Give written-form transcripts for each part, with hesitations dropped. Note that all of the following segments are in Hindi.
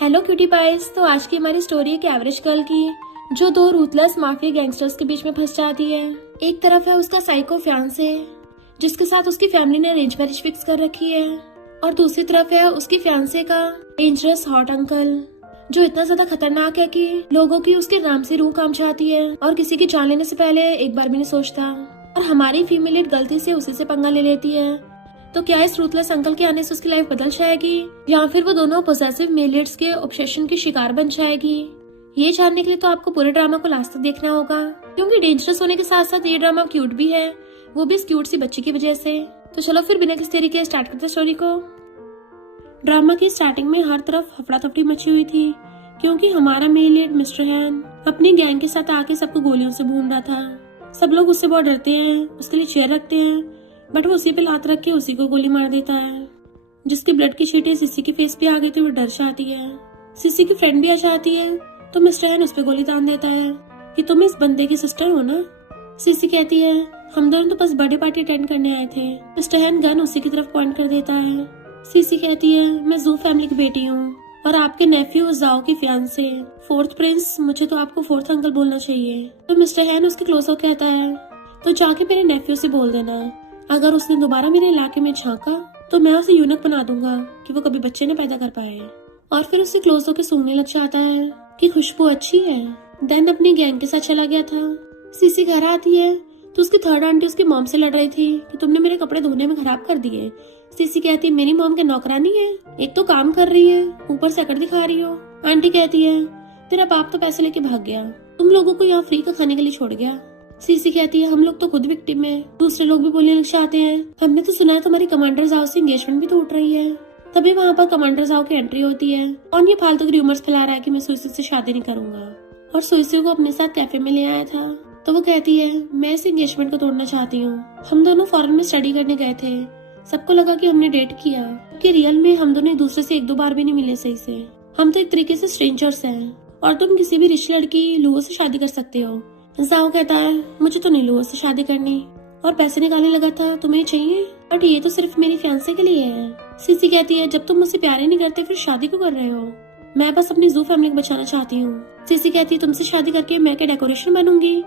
Hello cutie price. तो आज की हमारी स्टोरी एक एवरेज गर्ल की जो दो रूथलेस माफिया गैंगस्टर्स के बीच में फंस जाती है। एक तरफ है उसका साइको फियांसे जिसके साथ उसकी फैमिली ने अरेंज मैरिज फिक्स कर रखी है, और दूसरी तरफ है उसकी फियांसे का डेंजरस हॉट अंकल जो इतना ज्यादा खतरनाक है कि लोगों की उसके नाम से रूह कांप जाती है और किसी की जान लेने से पहले एक बार भी नहीं सोचता। और हमारी फीमेल लीड गलती से उसी से पंगा ले लेती है। तो क्या इस रूथलेस अंकल के आने से उसकी लाइफ बदल जाएगी या फिर वो दोनों पोसेसिव मेल लीड्स के ऑब्सेशन की शिकार बन जाएगी? ये जानने के लिए तो आपको पूरे ड्रामा को लास्ट तक देखना होगा, क्योंकि डेंजरस होने के साथ साथ ये ड्रामा क्यूट भी है, वो भी इस क्यूट सी बच्ची की वजह से। तो चलो फिर बिना किसी तरीके स्टार्ट करते स्टोरी को। ड्रामा की स्टार्टिंग में हर तरफ हफड़ा तफड़ी मची हुई थी, क्योंकि हमारा मेल लीड मिस्टर हैन अपनी गैंग के साथ आके सबको गोलियों से भून रहा था। सब लोग उससे बहुत डरते हैं, उसके लिए चेयर रखते हैं, बट वो उसी पे लात रख के उसी को गोली मार देता है। जिसके ब्लड की छींटें सिसी की फेस पे आ गई थी, वो डर जाती है। सिसी की फ्रेंड भी आ जाती है, तो मिस्टर हैन उस पे गोली तान देता है कि तुम इस बंदे की सिस्टर हो ना। सिसी कहती है हम दोनों तो बस बर्थडे पार्टी अटेंड करने आए थे। मिस्टर हैन गन उसी की तरफ पॉइंट कर देता है। सिसी कहती है मैं जू फैमिली की बेटी हूँ और आपके नेफ्यू जाओ की फियांसे फोर्थ प्रिंस, मुझे तो आपको फोर्थ अंकल बोलना चाहिए। तो मिस्टर हैन उसके क्लोज होकर कहता है तो जाके मेरे नेफ्यू से बोल देना, अगर उसने दोबारा मेरे इलाके में झांका तो मैं उसे यूनक बना दूंगा कि वो कभी बच्चे न पैदा कर पाए। और फिर उससे क्लोज होकर सूंघने लग जाता है कि खुशबू अच्छी है। देन अपनी गैंग के साथ चला गया था। सीसी घर आती है तो उसकी थर्ड आंटी उसकी मॉम से लड़ रही थी कि तुमने मेरे कपड़े धोने में खराब कर दिए। सीसी कहती है मेरी मॉम के नौकरानी है, एक तो काम कर रही है ऊपर से अकड़ दिखा रही हो। आंटी कहती है तेरा बाप तो पैसे लेके भाग गया, तुम लोगों को यहाँ फ्री का खाने के लिए छोड़ गया। सीसी कहती है हम लोग तो खुद विक्टिम है, दूसरे लोग भी बोलने लग जाते हैं हमने तो सुना है तुम्हारी कमांडर जाओ से एंगेजमेंट भी तो उठ रही है। तभी वहाँ पर कमांडर जाओ की एंट्री होती है और ये फालतू के रूमर्स फैला रहा है कि मैं सुइसी से शादी नहीं करूंगा, और सुइसी को अपने साथ कैफे में ले आया था। तो वो कहती है मैं इस एंगेजमेंट को तोड़ना चाहती हूँ। हम दोनों फॉरेन में स्टडी करने गए थे, सबको लगा कि हमने डेट किया, कि रियल में हम दोनों एक दूसरे से एक दो बार भी नहीं मिले सही से। हम तो एक तरीके से स्ट्रेंजर्स हैं और तुम किसी भी रिच लड़की लुओ से शादी कर सकते हो। जाओ कहता है मुझे तो नहीं लुओ से शादी करनी, और पैसे निकालने लगा था तुम्हें चाहिए, बट ये तो सिर्फ मेरी फियांसे के लिए है। सीसी कहती है जब तुम मुझसे प्यार ही नहीं करते फिर शादी क्यों कर रहे हो, मैं बस अपनी जू फैमिली को बचाना चाहती हूँ। सीसी कहती है तुमसे शादी करके मैं क्या डेकोरेशन बनूंगी,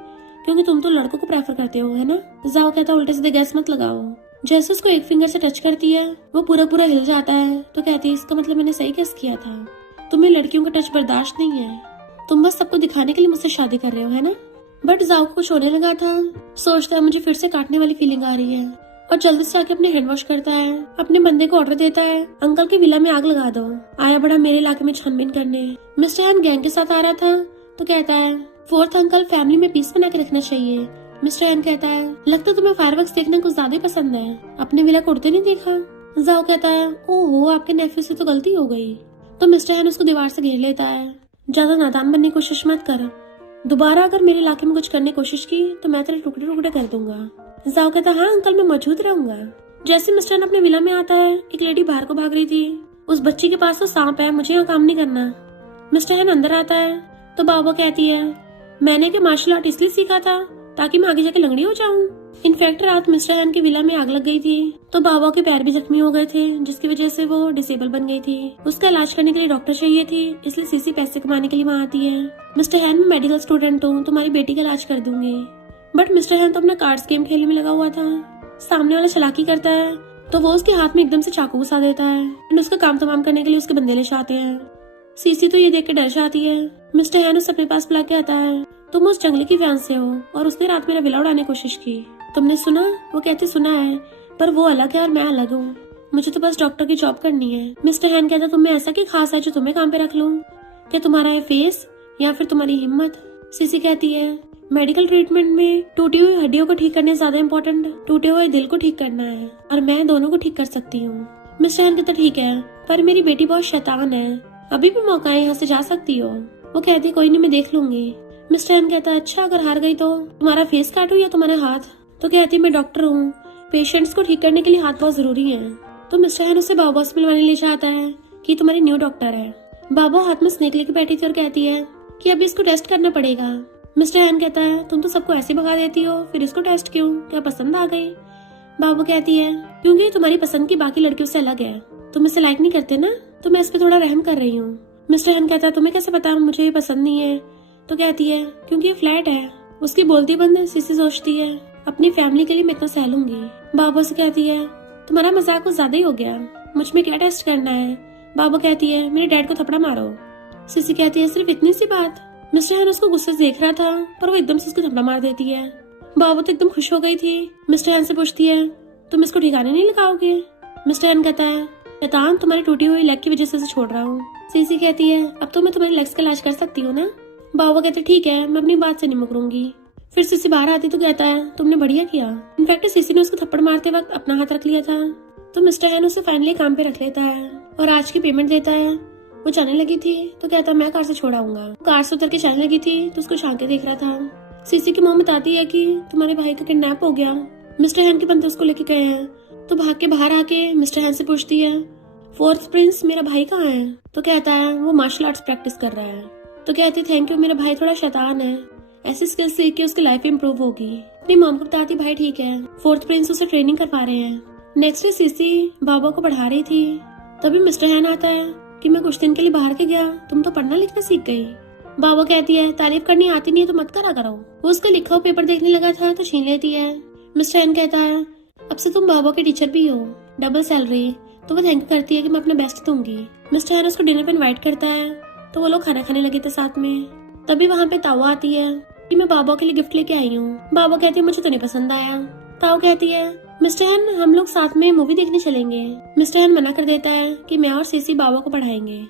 क्योंकि तुम तो लड़कों को प्रेफर करते हो है ना। जाओ कहता है उल्टे सीधे गैस मत लगाओ। जैसे उसको एक फिंगर से टच करती है वो पूरा पूरा हिल जाता है। तो कहती है इसका मतलब मैंने सही गेस किया था, तुम्हें लड़कियों का टच बर्दाश्त नहीं है, तुम बस सबको दिखाने के लिए मुझसे शादी कर रहे हो है ना। बट जाओ को कुछ होने लगा था, सोचता है मुझे फिर से काटने वाली फीलिंग आ रही है, और जल्दी से आके अपने हैंड वॉश करता है। अपने बंदे को ऑर्डर देता है अंकल की विला में आग लगा दो, आया बड़ा मेरे इलाके में छानबीन करने। मिस्टर हैन गैंग के साथ आ रहा था तो कहता है फोर्थ अंकल फैमिली में पीस बना के रखना चाहिए। मिस्टर हैन कहता है लगता तुम्हें फायरवर्क्स देखना कुछ ज्यादा ही पसंद है, अपने विला को उड़ते नहीं देखा। जाओ कहता है ओहो आपके नेफ्यू से तो गलती हो गई। तो मिस्टर हैन उसको दीवार से घेर लेता है, ज्यादा नादान बनने की कोशिश मत कर, दोबारा अगर मेरे इलाके में कुछ करने की कोशिश की तो मैं तेरे टुकड़े टुकड़े कर दूंगा। जाओ कहता हाँ अंकल मैं मौजूद रहूंगा। जैसे मिस्टर अपने विला में आता है एक लेडी बाहर को भाग रही थी, उस बच्ची के पास तो सांप है, मुझे यहाँ काम नहीं करना। मिस्टर हैन अंदर आता है तो बाबा कहती है मैंने क्या मार्शल आर्ट इसलिए सीखा था ताकि मैं आगे जाके लंगड़ी हो जाऊं। इनफैक्ट रात मिस्टर हैन के विला में आग लग गई थी तो बाबा के पैर भी जख्मी हो गए थे, जिसकी वजह से वो डिसेबल बन गई थी। उसका इलाज करने के लिए डॉक्टर चाहिए थी, इसलिए सीसी पैसे कमाने के लिए वहाँ आती है। मिस्टर हैन मैं मेडिकल स्टूडेंट हूँ, तुम्हारी बेटी का इलाज कर दूंगी। बट मिस्टर हैन तो अपना कार्ड्स गेम खेलने में लगा हुआ था। सामने वाला चालाकी करता है तो वो उसके हाथ में एकदम से चाकू घुसा देता है एंड उसका काम तमाम करने के लिए उसके बंदे ले जाते हैं। सीसी तो ये देख के डर जाती है। मिस्टर हैन उसे अपने पास बुला के आता है तुम उस जंगली की फियांसे हो और उसने रात मेरा विला उड़ाने की कोशिश की, तुमने सुना? वो कहती सुना है पर वो अलग है और मैं अलग हूँ, मुझे तो बस डॉक्टर की जॉब करनी है। मिस्टर हैन कहता तुम्हें ऐसा क्या खास है जो तुम्हें काम पे रख लूं, क्या तुम्हारा है फेस या फिर तुम्हारी हिम्मत। सीसी कहती है मेडिकल ट्रीटमेंट में टूटी हुई हड्डियों को ठीक करने ज्यादा इम्पोर्टेंट टूटे हुए दिल को ठीक करना है, और मैं दोनों को ठीक कर सकती हूँ। मिस्टर हैन कहता ठीक है पर मेरी बेटी बहुत शैतान है, अभी भी मौका है, यहाँ से जा सकती हो। वो कहती कोई नहीं मैं देख लूंगी। मिस्टर हैन कहता अच्छा अगर हार गई तो तुम्हारा फेस काटूं या तुम्हारे हाथ। तो कहती मैं डॉक्टर हूँ, पेशेंट्स को ठीक करने के लिए हाथ बहुत जरूरी है। तो मिस्टर हैन उसे बाबा से मिलवाने ले जाता है कि तुम्हारी न्यू डॉक्टर है। बाबा हाथ में स्नेक लेके बैठी थी और कहती है कि अभी इसको टेस्ट करना पड़ेगा। मिस्टर हैन कहता है तुम तो सबको ऐसे भगा देती हो, फिर इसको टेस्ट क्यों, क्या पसंद आ गई। बाबा कहती है क्योंकि तुम्हारी पसंद की बाकी लड़कियों से अलग है, तुम इसे लाइक नहीं करते ना, तो मैं इस पे थोड़ा रहम कर रही हूँ। मिस्टर हन कहता है तुम्हें कैसे पता, मुझे ये पसंद नहीं है। तो कहती है क्योंकि ये फ्लैट है। उसकी बोलती बंद सीसी सोचती है अपनी फैमिली के लिए मैं इतना सह लूंगी। बाबा से कहती है तुम्हारा मजाक कुछ ज्यादा ही हो गया, मुझ में क्या टेस्ट करना है। बाबा कहती है मेरे डैड को थपड़ा मारो। सीसी कहती है सिर्फ इतनी सी बात। मिस्टर हन उसको गुस्से से देख रहा था पर वो एकदम से उसको थपड़ा मार देती है। बाबा तो एकदम खुश हो गई थी। मिस्टर हन से पूछती है तुम इसको ठिकाने नहीं लगाओगे। मिस्टर हन कहता है शैतान तुम्हारी टूटी हुई लेग की वजह से छोड़ रहा हूँ। सीसी कहती है अब तो मैं तुम्हारी लेग्स का इलाज कर सकती हूँ ना। बाबा कहते ठीक है मैं अपनी बात से नहीं मुकरूंगी। फिर सीसी बाहर आती तो कहता है तुमने बढ़िया किया। इनफैक्ट सीसी ने उसको थप्पड़ मारते वक्त अपना हाथ रख लिया था। तो मिस्टर हैन उसे फाइनली काम पे रख लेता है और आज की पेमेंट देता है। वो जाने लगी थी तो कहता मैं कार से छोड़ाऊंगा। कार से उतर के जाने लगी थी तो उसको झांक के देख रहा था। सीसी की मॉम बताती है कि तुम्हारे भाई का किडनैप हो गया। मिस्टर हैन के बंदे उसको लेके गए हैं। तो भाग के बाहर आके मिस्टर हैन से पूछती है फोर्थ प्रिंस मेरा भाई कहाँ है। तो कहता है वो मार्शल आर्ट्स प्रैक्टिस कर रहा है। तो कहती थैंक यू, मेरा भाई थोड़ा शैतान है, ऐसी स्किल्स सीख के उसकी लाइफ इंप्रूव होगी। अपनी मॉम को बताती भाई ठीक है, फोर्थ प्रिंस उसे ट्रेनिंग करवा रहे हैं। नेक्स्ट डे सीसी बाबा को पढ़ा रही थी तभी मिस्टर हैन आता है कि मैं कुछ दिन के लिए बाहर के गया, तुम तो पढ़ना लिखना सीख गई। बाबा कहती है तारीफ करनी आती नहीं है तो मत करा करो। वो उसका लिखा हुआ पेपर देखने लगा था तो छीन लेती है। मिस्टर हैन कहता है अब से तुम बाबा के टीचर भी हो, डबल सैलरी। तो वो थैंक करती है कि मैं अपना बेस्ट दूंगी। मिस्टर हैन उसको डिनर पे इनवाइट करता है तो वो लोग खाना खाने लगे थे साथ में। तभी वहाँ पे ताओ आती है कि मैं बाबा के लिए गिफ्ट लेके आई हूँ। बाबा कहती है मुझे तो नहीं पसंद आया। ताओ कहती है मिस्टर हैन हम लोग साथ में मूवी देखने चलेंगे। मिस्टर हैन मना कर देता है कि मैं और सीसी बाबा को पढ़ाएंगे।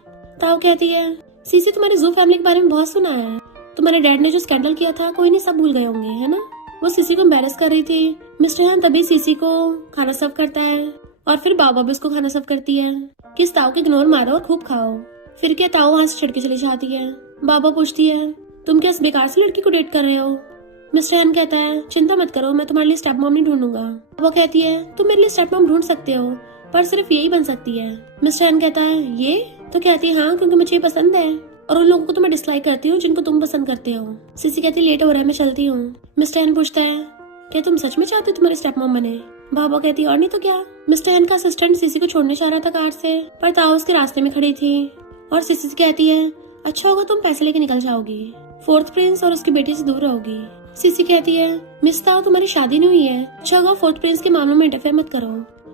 ताओ कहती है सीसी तुम्हारी जू फैमिली के बारे में बहुत सुना है, तुम्हारे डैड ने जो स्कैंडल किया था कोई नहीं सब भूल गए होंगे है ना। वो सीसी को एम्बैरेस कर रही थी। मिस्टर हैन तभी सीसी को खाना सर्व करता है और फिर बाबा भी उसको खाना सर्व करती है कि इस ताओ को इग्नोर मारो और खूब खाओ। फिर क्या ताओ वहाँ से छिड़के चली जाती है। बाबा पूछती है तुम क्या इस बेकार से लड़की को डेट कर रहे हो। मिस्टर हैन कहता है चिंता मत करो मैं तुम्हारे लिए स्टेप मॉम नहीं ढूंढूंगा। वो कहती है तुम मेरे लिए स्टेप मॉम ढूंढ सकते हो पर सिर्फ यही बन सकती है। मिस्टर हैन कहता है ये। तो कहती है हाँ क्योंकि मुझे ये पसंद है और उन लोगों को तो मैं डिसलाइक करती हूँ जिनको तुम पसंद करते हो। सीसी कहती है लेट हो रहा है मैं चलती हूँ। मिस्टर हैन पूछता है क्या तुम सच में चाहते हो तुम्हारी स्टेप मॉम बने। बाबा कहती है और नहीं तो क्या। मिस्टर हैन का असिस्टेंट सीसी को छोड़ने जा रहा था कार से पर ताओ उसके रास्ते में खड़ी थी और सीसी से कहती है अच्छा होगा तुम पैसे लेके निकल जाओगी, फोर्थ प्रिंस और उसकी बेटी से दूर रहोगी। सीसी कहती है मिस ताओ तुम्हारी शादी नहीं हुई है, अच्छा होगा फोर्थ प्रिंस के मामलों में इंटरफेयर मत करो।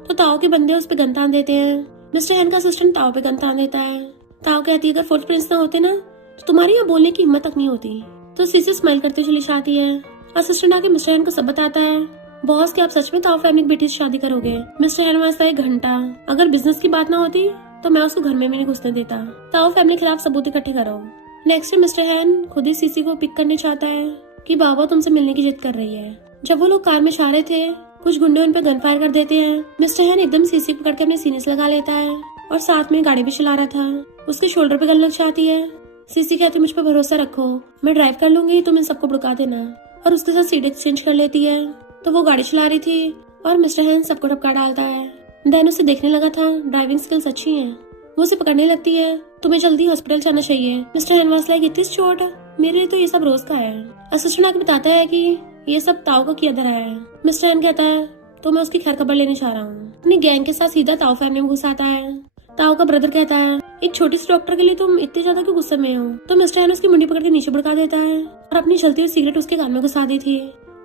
तो ताओ के बंदे उस पे गन तान देते हैं। मिस्टर हैन का असिस्टेंट ताओ पे गन तान देता है। ताओ कहती है अगर फोर्थ प्रिंस ना होते ना तो तुम्हारी यहाँ बोलने की हिम्मत तक नहीं होती। तो सीसी स्माइल करते चली जाती है। असिस्टेंट आके मिस्टर हैन को सब बताता है बॉस कि आप सच में ताओ फैमिली की बेटी से शादी करोगे। मिस्टर हैन वास्ता 1 घंटा, अगर बिजनेस की बात ना होती तो मैं उसको घर में भी नहीं घुसने देता। ताओ फैमिली के खिलाफ सबूत इकट्ठे करो। नेक्स्ट मिस्टर हैन खुद ही सीसी को पिक करने चाहता है कि बाबा तुमसे मिलने की जिद कर रही है। जब वो लोग कार में जा रहे थे कुछ गुंडे उन पर गन फायर कर देते हैं। मिस्टर हैन एकदम सीसी पकड़ के अपने सीने से लगा लेता है और साथ में गाड़ी भी चला रहा था। उसके शोल्डर पे गन लग जाती है। सीसी कहती मुझ पर भरोसा रखो, मैं ड्राइव कर लूंगी, तुम इन सबको भड़का देना। और उसके साथ सीट एक्सचेंज कर लेती है। तो वो गाड़ी चला रही थी और मिस्टर हैन सबको ठपका डालता है। देन उसे देखने लगा था ड्राइविंग स्किल्स अच्छी हैं। वो उसे पकड़ने लगती है तुम्हें जल्दी हॉस्पिटल जाना चाहिए। मिस्टर हैन वाज लाइक इतनी चोट, मेरे लिए तो ये सब रोज का है। असिस्टेंट आके बताता है कि ये सब ताओ का किया धरा है। मिस्टर हैन कहता है तो मैं उसकी खैर खबर लेने जा रहा हूँ। अपनी गैंग के साथ सीधा ताओ फैमिली में घुस आता है। ताओ का ब्रदर कहता है एक छोटी सी डॉक्टर के लिए तुम इतने ज्यादा क्यों गुस्से में हो। तो मिस्टर हैन उसकी मुंडी पकड़ के नीचे भड़का देता है और अपनी जलती हुई सिगरेट उसके कान में घुसा दी थी।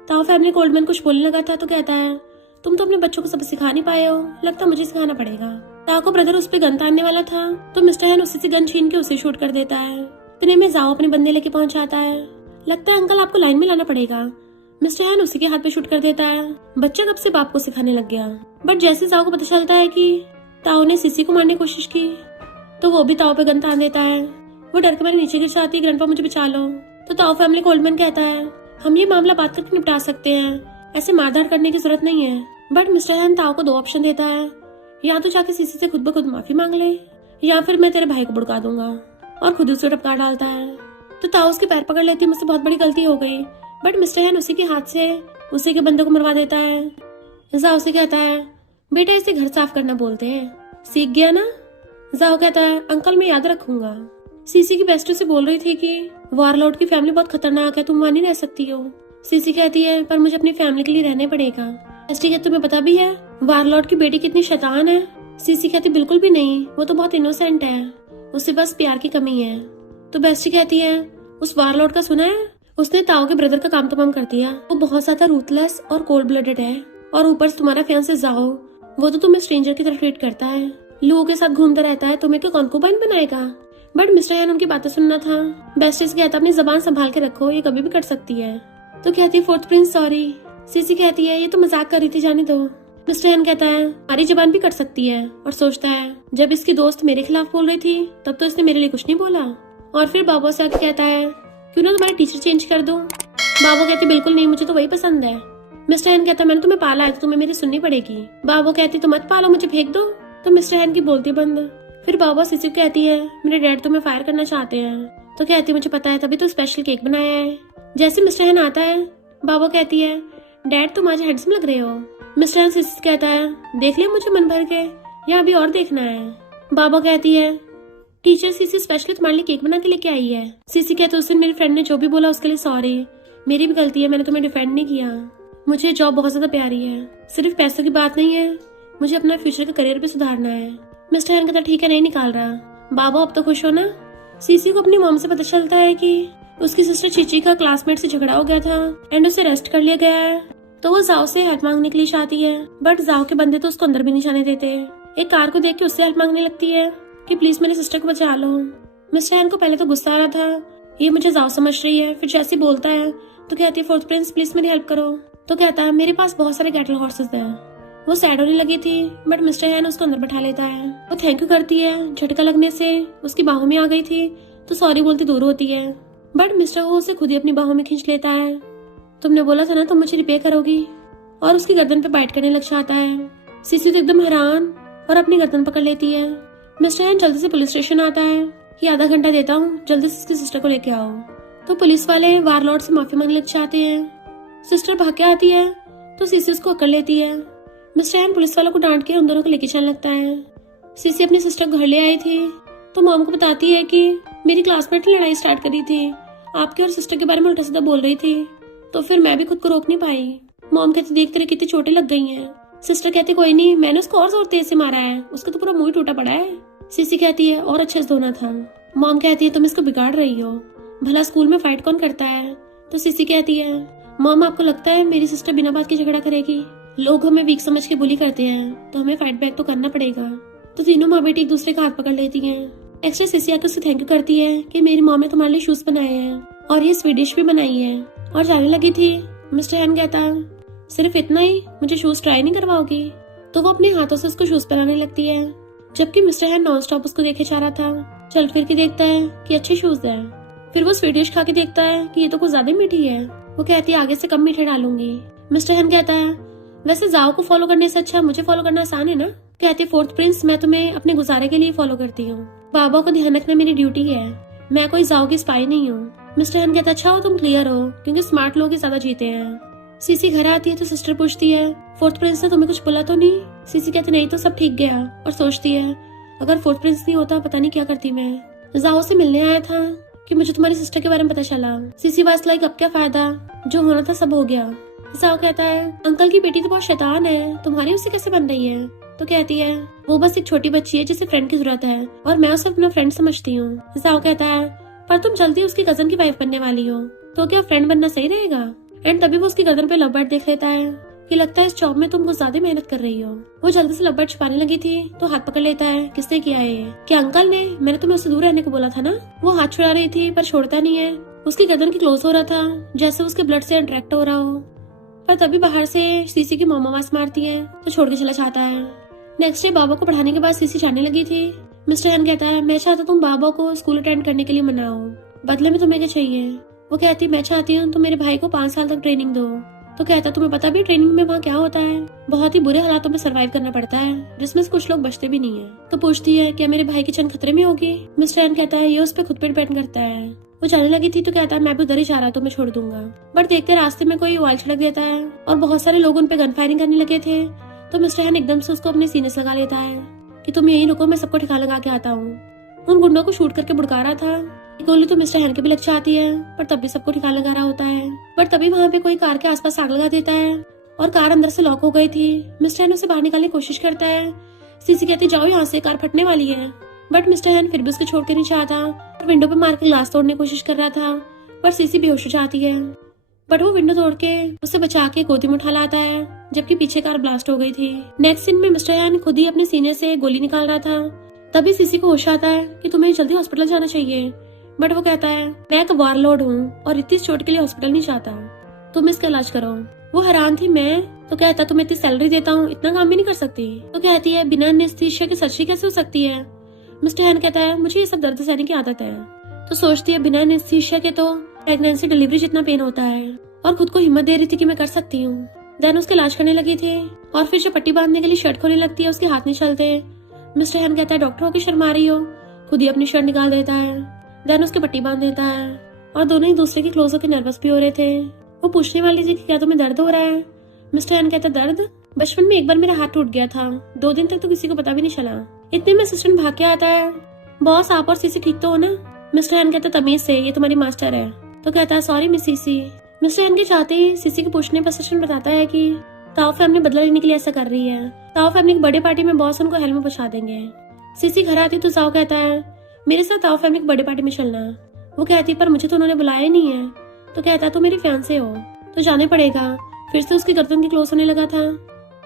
ताओ फैमिली कोल्डमैन कुछ बोलने लगा था तो कहता है तुम तो अपने बच्चों को सब सिखा नहीं पाए हो, लगता मुझे सिखाना पड़ेगा। ताओ का ब्रदर उस पे गन तानने वाला था तो मिस्टर हैन उसी से गन छीन के उसे शूट कर देता है। इतने में जाओ अपने बंदे लेके पहुंच जाता है। लगता है अंकल आपको लाइन में लाना पड़ेगा। मिस्टर हैन उसी के हाथ पे शूट कर देता है। बच्चा कब से बाप को सिखाने लग गया। बट जैसे जाओ को पता चलता है कि ताओ ने सीसी को मारने की कोशिश की तो वो भी ताओ पे गन तान देता है। वो डर के मारे नीचे गिर जाती है, ग्रैंडपा मुझे बचा लो। तो ताओ फैमिली कोल्डमैन कहता है हम ये मामला बात करके निपटा सकते हैं, ऐसे मारधाड़ करने की जरूरत नहीं है। बट मिस्टर हैन ताओ को 2 ऑप्शन देता है, या तो जाके सीसी से खुद ब खुद माफी मांग ले या फिर मैं तेरे भाई को भड़का दूंगा, और खुद उसे टपका डालता है। तो ताओ उसके पैर पकड़ लेती है, मुझसे बहुत बड़ी गलती हो गई। बट मिस्टर हैन उसी के हाथ से उसी के बंदे को मरवा देता है। जाओ उसे कहता है बेटा इसे घर साफ करना बोलते हैं, सीख गया ना। जाओ कहता है अंकल मैं याद रखूंगा। सीसी की बेस्ट से बोल रही थी कि वारलॉर्ड की फैमिली बहुत खतरनाक है, तुम वहां नहीं रह सकती हो। सीसी कहती है पर मुझे अपनी फैमिली के लिए रहने पड़ेगा। ठीक है तुम्हें पता भी है वारलॉर्ड की बेटी कितनी शैतान है। सीसी कहती बिल्कुल भी नहीं, वो तो बहुत इनोसेंट है, उसे बस प्यार की कमी है। तो बेस्टी कहती है उस वारलॉर्ड का सुना है, उसने ताओ के ब्रदर का काम तमाम कर दिया। वो बहुत ज्यादा रूथलेस और कोल्ड ब्लडेड है, और ऊपर से तुम्हारा फियांसे जाओ, वो तो तुम्हें स्ट्रेंजर की तरह ट्रीट करता है, लोगों के साथ घूमता रहता है, तुम्हें क्या कॉन्कुबाइन बनाएगा। बट मिस्टर हैन उनकी बातें सुनना था। बेस्टी से कहता अपनी जबान संभाल के रखो, ये कभी भी कर सकती है। तो कहती है फोर्थ प्रिंस सॉरी। सीसी कहती है ये तो मजाक कर रही थी, जाने दो। मिस्टर हैन कहता है हमारी जबान भी कट सकती है, और सोचता है जब इसकी दोस्त मेरे खिलाफ बोल रही थी तब तो इसने मेरे लिए कुछ नहीं बोला। और फिर बाबा से आके कहता है क्यों ना तुम्हारी टीचर चेंज कर दो। बाबा कहती बिल्कुल नहीं, मुझे तो वही पसंद है। मिस्टर हैन कहता मैंने तुम्हें पाला है तो तुम्हें मेरी सुननी पड़ेगी। बाबा कहती तो मत पालो, मुझे फेंक दो। तो मिस्टर हैन की बोलती बंद। फिर बाबा सीसी को कहती है मेरे डैड तुम्हें फायर करना चाहते हैं। तो कहती मुझे पता है, तभी तो स्पेशल केक बनाया है। जैसे मिस्टर हैन आता है, बाबा कहती है डैड तुम आज हैंडसम लग रहे हो। मिस्टर हैन सीसी कहता है देख लिया मुझे मन भर के, या अभी और देखना है। बाबा कहती है टीचर सीसी स्पेशली तुम्हारे लिए केक बना के लेके आई है। सीसी कहते उस दिन मेरी फ्रेंड ने जो भी बोला उसके लिए सॉरी, मेरी भी गलती है, मैंने तुम्हें डिफेंड नहीं किया। मुझे जॉब बहुत ज्यादा प्यारी है, सिर्फ पैसों की बात नहीं है, मुझे अपना फ्यूचर का करियर भी सुधारना है। मिस्टर हैन कहता ठीक है, नहीं निकाल रहा। बाबा अब तो खुश हो ना। सीसी को अपनी मॉम से पता चलता है कि उसकी सिस्टर चीची का क्लासमेट से झगड़ा हो गया था एंड उसे अरेस्ट कर लिया गया है। तो वो जाओ से हेल्प मांगने के लिए चाहती है, बट जाओ के बंदे तो उसको अंदर भी नहीं जाने देते। एक कार को देख के उससे हेल्प मांगने लगती है कि प्लीज मेरी सिस्टर को बचा लो। मिस्टर हैन को पहले तो गुस्सा आ रहा था, ये मुझे जाओ समझ रही है। फिर जैसे बोलता है तो कहती है फोर्थ प्रिंस प्लीज मेरी हेल्प करो। तो कहता है मेरे पास बहुत सारे कैटल हॉर्सेस हैं। वो सैड होने लगी थी, बट मिस्टर हैन उसको अंदर बैठा लेता है। वो थैंक यू करती है, झटका लगने से उसकी बाहों में आ गई थी तो सॉरी बोलती दूर होती है, बट मिस्टर वो उसे खुद ही अपनी बाहों में खींच लेता है। तुमने बोला था ना तुम मुझे रिपेयर करोगी, और उसकी गर्दन पे बाइट करने लग जाता है। सीसी तो एकदम हैरान और अपनी गर्दन पकड़ लेती है। मिस्टर हैन जल्दी से पुलिस स्टेशन आता है कि आधा घंटा देता हूँ, जल्दी से इसकी सिस्टर को लेके आओ। तो पुलिस वाले वारलॉर्ड से माफी मांगने लग जाते हैं। सिस्टर भाग के आती है तो सीसी उसको अकड़ लेती है। मिस्टर हैन पुलिस वालों को डांट के उन दोनों को लेके चलने लगता है। सीसी अपनी सिस्टर को घर ले आई थी तो मॉम को बताती है कि मेरी क्लासमेट ने लड़ाई स्टार्ट करी थी, आपके और सिस्टर के बारे में उल्टा सीधा बोल रही थी, तो फिर मैं भी खुद को रोक नहीं पाई। मॉम कहती देख तेरे कितनी चोटें लग गई हैं। सिस्टर कहती कोई नहीं, मैंने उसको और जोर तेज से मारा है, उसका तो पूरा मुंह ही टूटा पड़ा है। सीसी कहती है और अच्छे से धोना था। मॉम कहती है तुम इसको बिगाड़ रही हो, भला स्कूल में फाइट कौन करता है। तो सीसी कहती है मॉम आपको लगता है मेरी सिस्टर बिना बात के झगड़ा करेगी, लोग हमें वीक समझ के बुली करते हैं तो हमें फाइट बैक तो करना पड़ेगा। तो तीनों माँ बेटी एक दूसरे का हाथ पकड़ लेती हैं। एक्स्ट्रा सीसी आकर उससे थैंक यू करती है कि मेरी मॉम ने तुम्हारे लिए शूज बनाए हैं और ये स्वीडिश भी बनाई है, और जाने लगी थी। मिस्टर हैन कहता है सिर्फ इतना ही, मुझे शूज ट्राई नहीं करवाओगी। तो वो अपने हाथों से उसको शूज पहनाने लगती है, जबकि मिस्टर हैन नॉन स्टॉप उसको देखे जा रहा था। चल फिर के देखता है कि अच्छे शूज है। फिर वो स्वीडिश खा के देखता है कि ये तो कुछ ज्यादा मीठी है। वो कहती है आगे से कम मीठे डालूंगी। मिस्टर हैन कहता है वैसे जाओ को फॉलो करने से अच्छा मुझे फॉलो करना आसान है ना। कहती है फोर्थ प्रिंस मैं तुम्हें अपने गुजारे के लिए फॉलो करती हूँ, बाबा को ध्यान रखना मेरी ड्यूटी है, मैं कोई जाओ की स्पाई नहीं हूँ। मिस्टर हैन कहता अच्छा हो तुम क्लियर हो, क्योंकि स्मार्ट लोग ही ज्यादा जीते हैं। सीसी घर आती है तो सिस्टर पूछती है फोर्थ प्रिंस ने तुम्हें कुछ बोला तो नहीं। सीसी कहती नहीं तो सब ठीक गया, और सोचती है अगर फोर्थ प्रिंस नहीं होता पता नहीं क्या करती मैं। जाओ से मिलने आया था कि मुझे तुम्हारी सिस्टर के बारे में पता चला। सीसी वाज लाइक अब क्या फायदा, जो होना था सब हो गया। जाओ कहता है अंकल की बेटी तो बहुत शैतान है, तुम्हारी उससे कैसे बन रही है। तो कहती है वो बस एक छोटी बच्ची है जिसे फ्रेंड की जरूरत है, और मैं उसे अपना फ्रेंड समझती हूँ। जाओ कहता है पर तुम जल्दी उसकी कजन की वाइफ बनने वाली हो, तो क्या फ्रेंड बनना सही रहेगा। एंड तभी वो उसकी गर्दन पे लव बर्ड देख लेता है कि लगता है इस जॉब में तुम कुछ ज्यादा मेहनत कर रही हो। वो जल्दी से लव बर्ड छुपाने लगी थी तो हाथ पकड़ लेता है। किसने किया है ये? क्या अंकल ने? मैंने तुम्हें उससे दूर रहने को बोला था ना। वो हाथ छुड़ा रही थी पर छोड़ता नहीं है, उसकी गर्दन की क्लोज हो रहा था जैसे उसके ब्लड से अट्रैक्ट हो रहा हो। पर तभी बाहर से सीसी की मॉम आवाज मारती है तो छोड़ के चला जाता है। नेक्स्ट डे बाबा को पढ़ाने के बाद सीसी जाने लगी थी। मिस्टर हैन कहता है मैं चाहता तुम बाबा को स्कूल अटेंड करने के लिए मनाओ, बदले में तुम्हें क्या चाहिए। वो कहती मैं चाहती हूँ तुम मेरे भाई को 5 साल तक ट्रेनिंग दो। तो कहता तुम्हें पता भी ट्रेनिंग में वहाँ क्या होता है, बहुत ही बुरे हालातों में सर्वाइव करना पड़ता है जिसमें से कुछ लोग बचते भी नहीं है। तो पूछती है क्या मेरे भाई की जान खतरे में होगी। मिस्टर हैन कहता है ये उस पर खुद पे डिपेंड करता है। वो जाने लगी थी तो कहता है मैं भी उधर ही जा रहा तो मैं छोड़ दूंगा, बट देखते रास्ते में कोई वाल छिड़क देता है और बहुत सारे लोग उन पे गन फायरिंग करने लगे थे। तो मिस्टर हैन एकदम से उसको अपने सीने से लगा लेता है कि तुम यहीं रुको, मैं सबको ठिकाना लगा के आता हूँ। उन गुंडों को शूट करके बुड़का रहा था। गोली तो मिस्टर हैन के भी लग जाती है, पर तब भी सबको ठिकाना लगा रहा होता है। बट तभी वहाँ पे कोई कार के आसपास आग लगा देता है और कार अंदर से लॉक हो गई थी। मिस्टर हैन उसे बाहर निकालने की कोशिश करता है, सीसी कहती जाओ यहाँ से, कार फटने वाली है। बट मिस्टर हैन फिर भी उसको छोड़ के नहीं चाहता और विंडो पे मार के ग्लास तोड़ने की कोशिश कर रहा था, पर सीसी बेहोश हो जाती है। बट वो विंडो तोड़ के उसे बचा के गोदी में उठा लाता है, जबकि पीछे कार ब्लास्ट हो गई थी। नेक्स्ट सीन में मिस्टर हैन खुद ही अपने सीने से गोली निकाल रहा था। तभी सीसी को होश आता है कि तुम्हें जल्दी हॉस्पिटल जाना चाहिए। बट वो कहता है मैं एक वारलॉर्ड हूँ और इतनी चोट के लिए हॉस्पिटल नहीं चाहता, तुम इसका इलाज करो। वो हैरान थी, मैं तो कहता तुम्हें इतनी सैलरी देता हूँ, इतना काम भी नहीं कर सकती। तो कहती है बिना एनेस्थीसिया के सर्जरी कैसे हो सकती है। मिस्टर हैन कहता है मुझे ये सब दर्द सहने की आदत है। तो सोचती है बिना एनेस्थीसिया के तो प्रेगनेंसी डिलीवरी जितना पेन होता है, और खुद को हिम्मत दे रही थी कि मैं कर सकती हूँ। देन उसका इलाज करने लगी थी और फिर जब पट्टी बांधने के लिए शर्ट खोलने लगती है उसके हाथ नहीं चलते। मिस्टर हैन कहता है डॉक्टर होकर शर्मा रही हो, खुद ही अपनी शर्ट निकाल देता है। देन उसके पट्टी बांध देता है और दोनों एक दूसरे के क्लोज होकर नर्वस भी हो रहे थे। वो पूछने वाली थी कि क्या तुम्हें दर्द हो रहा है। मिस्टर हैन कहता दर्द, बचपन में एक बार मेरा हाथ टूट गया था, 2 दिन तक तो किसी को पता भी नहीं चला। इतने में असिस्टेंट भाग के आता है, बॉस आप और सीसी ठीक तो हो ना। मिस्टर हैन कहता तमीज से, ये तुम्हारी मास्टर है। तो कहता है सॉरी मिस सीसी। मिस्टर हैन के चाहते ही सीसी के पूछने पर असिस्टेंट बताता है कि ताओ फैमिली बदला लेने के लिए ऐसा कर रही है। ताओ फैमिली की बर्थडे पार्टी में बॉस उनको हेल में पहुंचा देंगे। सीसी घर आती तो ताओ कहता है मेरे साथ ताओ फैमिली की बर्थडे पार्टी में चलना। वो कहती पर मुझे तो उन्होंने बुलाया ही नहीं है। तो कहता तुम मेरी फियांसे हो तो जाने पड़ेगा। फिर से उसकी गर्दन की क्लोज होने लगा था,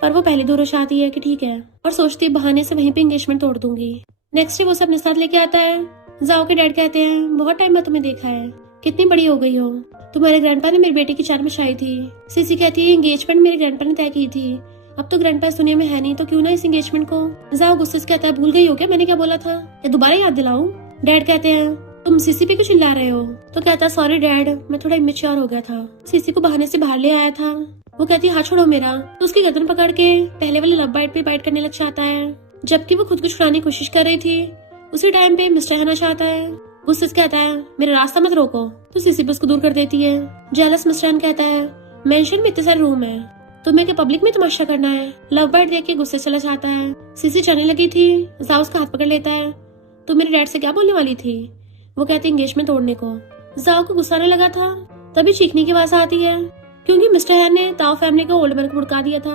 पर वो पहले दूर हो जाती है कि ठीक है, और सोचती बहाने से वहीं पे एंगेजमेंट तोड़ दूंगी। नेक्स्ट डे वो सब अपने साथ लेके आता है। जाओ के डैड कहते हैं बहुत टाइम बाद तुम्हें देखा है, कितनी बड़ी हो गई हो। तुम्हारे ग्रैंडपा ने मेरी बेटी की चार में आई थी। सीसी कहती है एंगेजमेंट मेरे ग्रैंडपा ने तय की थी, अब तो ग्रैंडपा इस दुनिया में है नहीं, तो क्यों ना इस एंगेजमेंट को। जाओ गुस्से से कहता है भूल गई हो क्या मैंने क्या बोला था, या दोबारा याद दिलाऊं। डैड कहते हैं तुम सीसी पे क्यों चिल्ला रहे हो। तो कहता है सॉरी डैड, मैं थोड़ा इमेच्योर हो गया था, सीसी को बहाने से बाहर ले आया था। वो कहती है हाथ छोड़ो मेरा। तो उसकी गर्दन पकड़ के पहले वाले लव बाइट पे बाइट करने लग जाता है, जबकि वो खुद को छुड़ाने की कोशिश कर रही थी। उसी टाइम पे मिस्टर हैन चाहता है, गुस्से से कहता है मेरा रास्ता मत रोको। तो सीसी पे उसको दूर कर देती है। जेलस मिस्टर हैन कहता है मेंशन में इतने सारे रूम है, तुम्हें क्या पब्लिक में तमाशा करना है। लव बाइट देख के गुस्से चला जाता है। सीसी जाने लगी थी, जाओ उसका हाथ पकड़ लेता है। तू मेरे डैड से क्या बोलने वाली थी। वो कहती एंगेजमेंट तोड़ने को। जाओ को गुस्सा आने लगा था, तभी चीखने की आवाज आती है, क्योंकि मिस्टर हैन ने ताओ फैमिली को ओल्ड मैन को भड़का दिया था।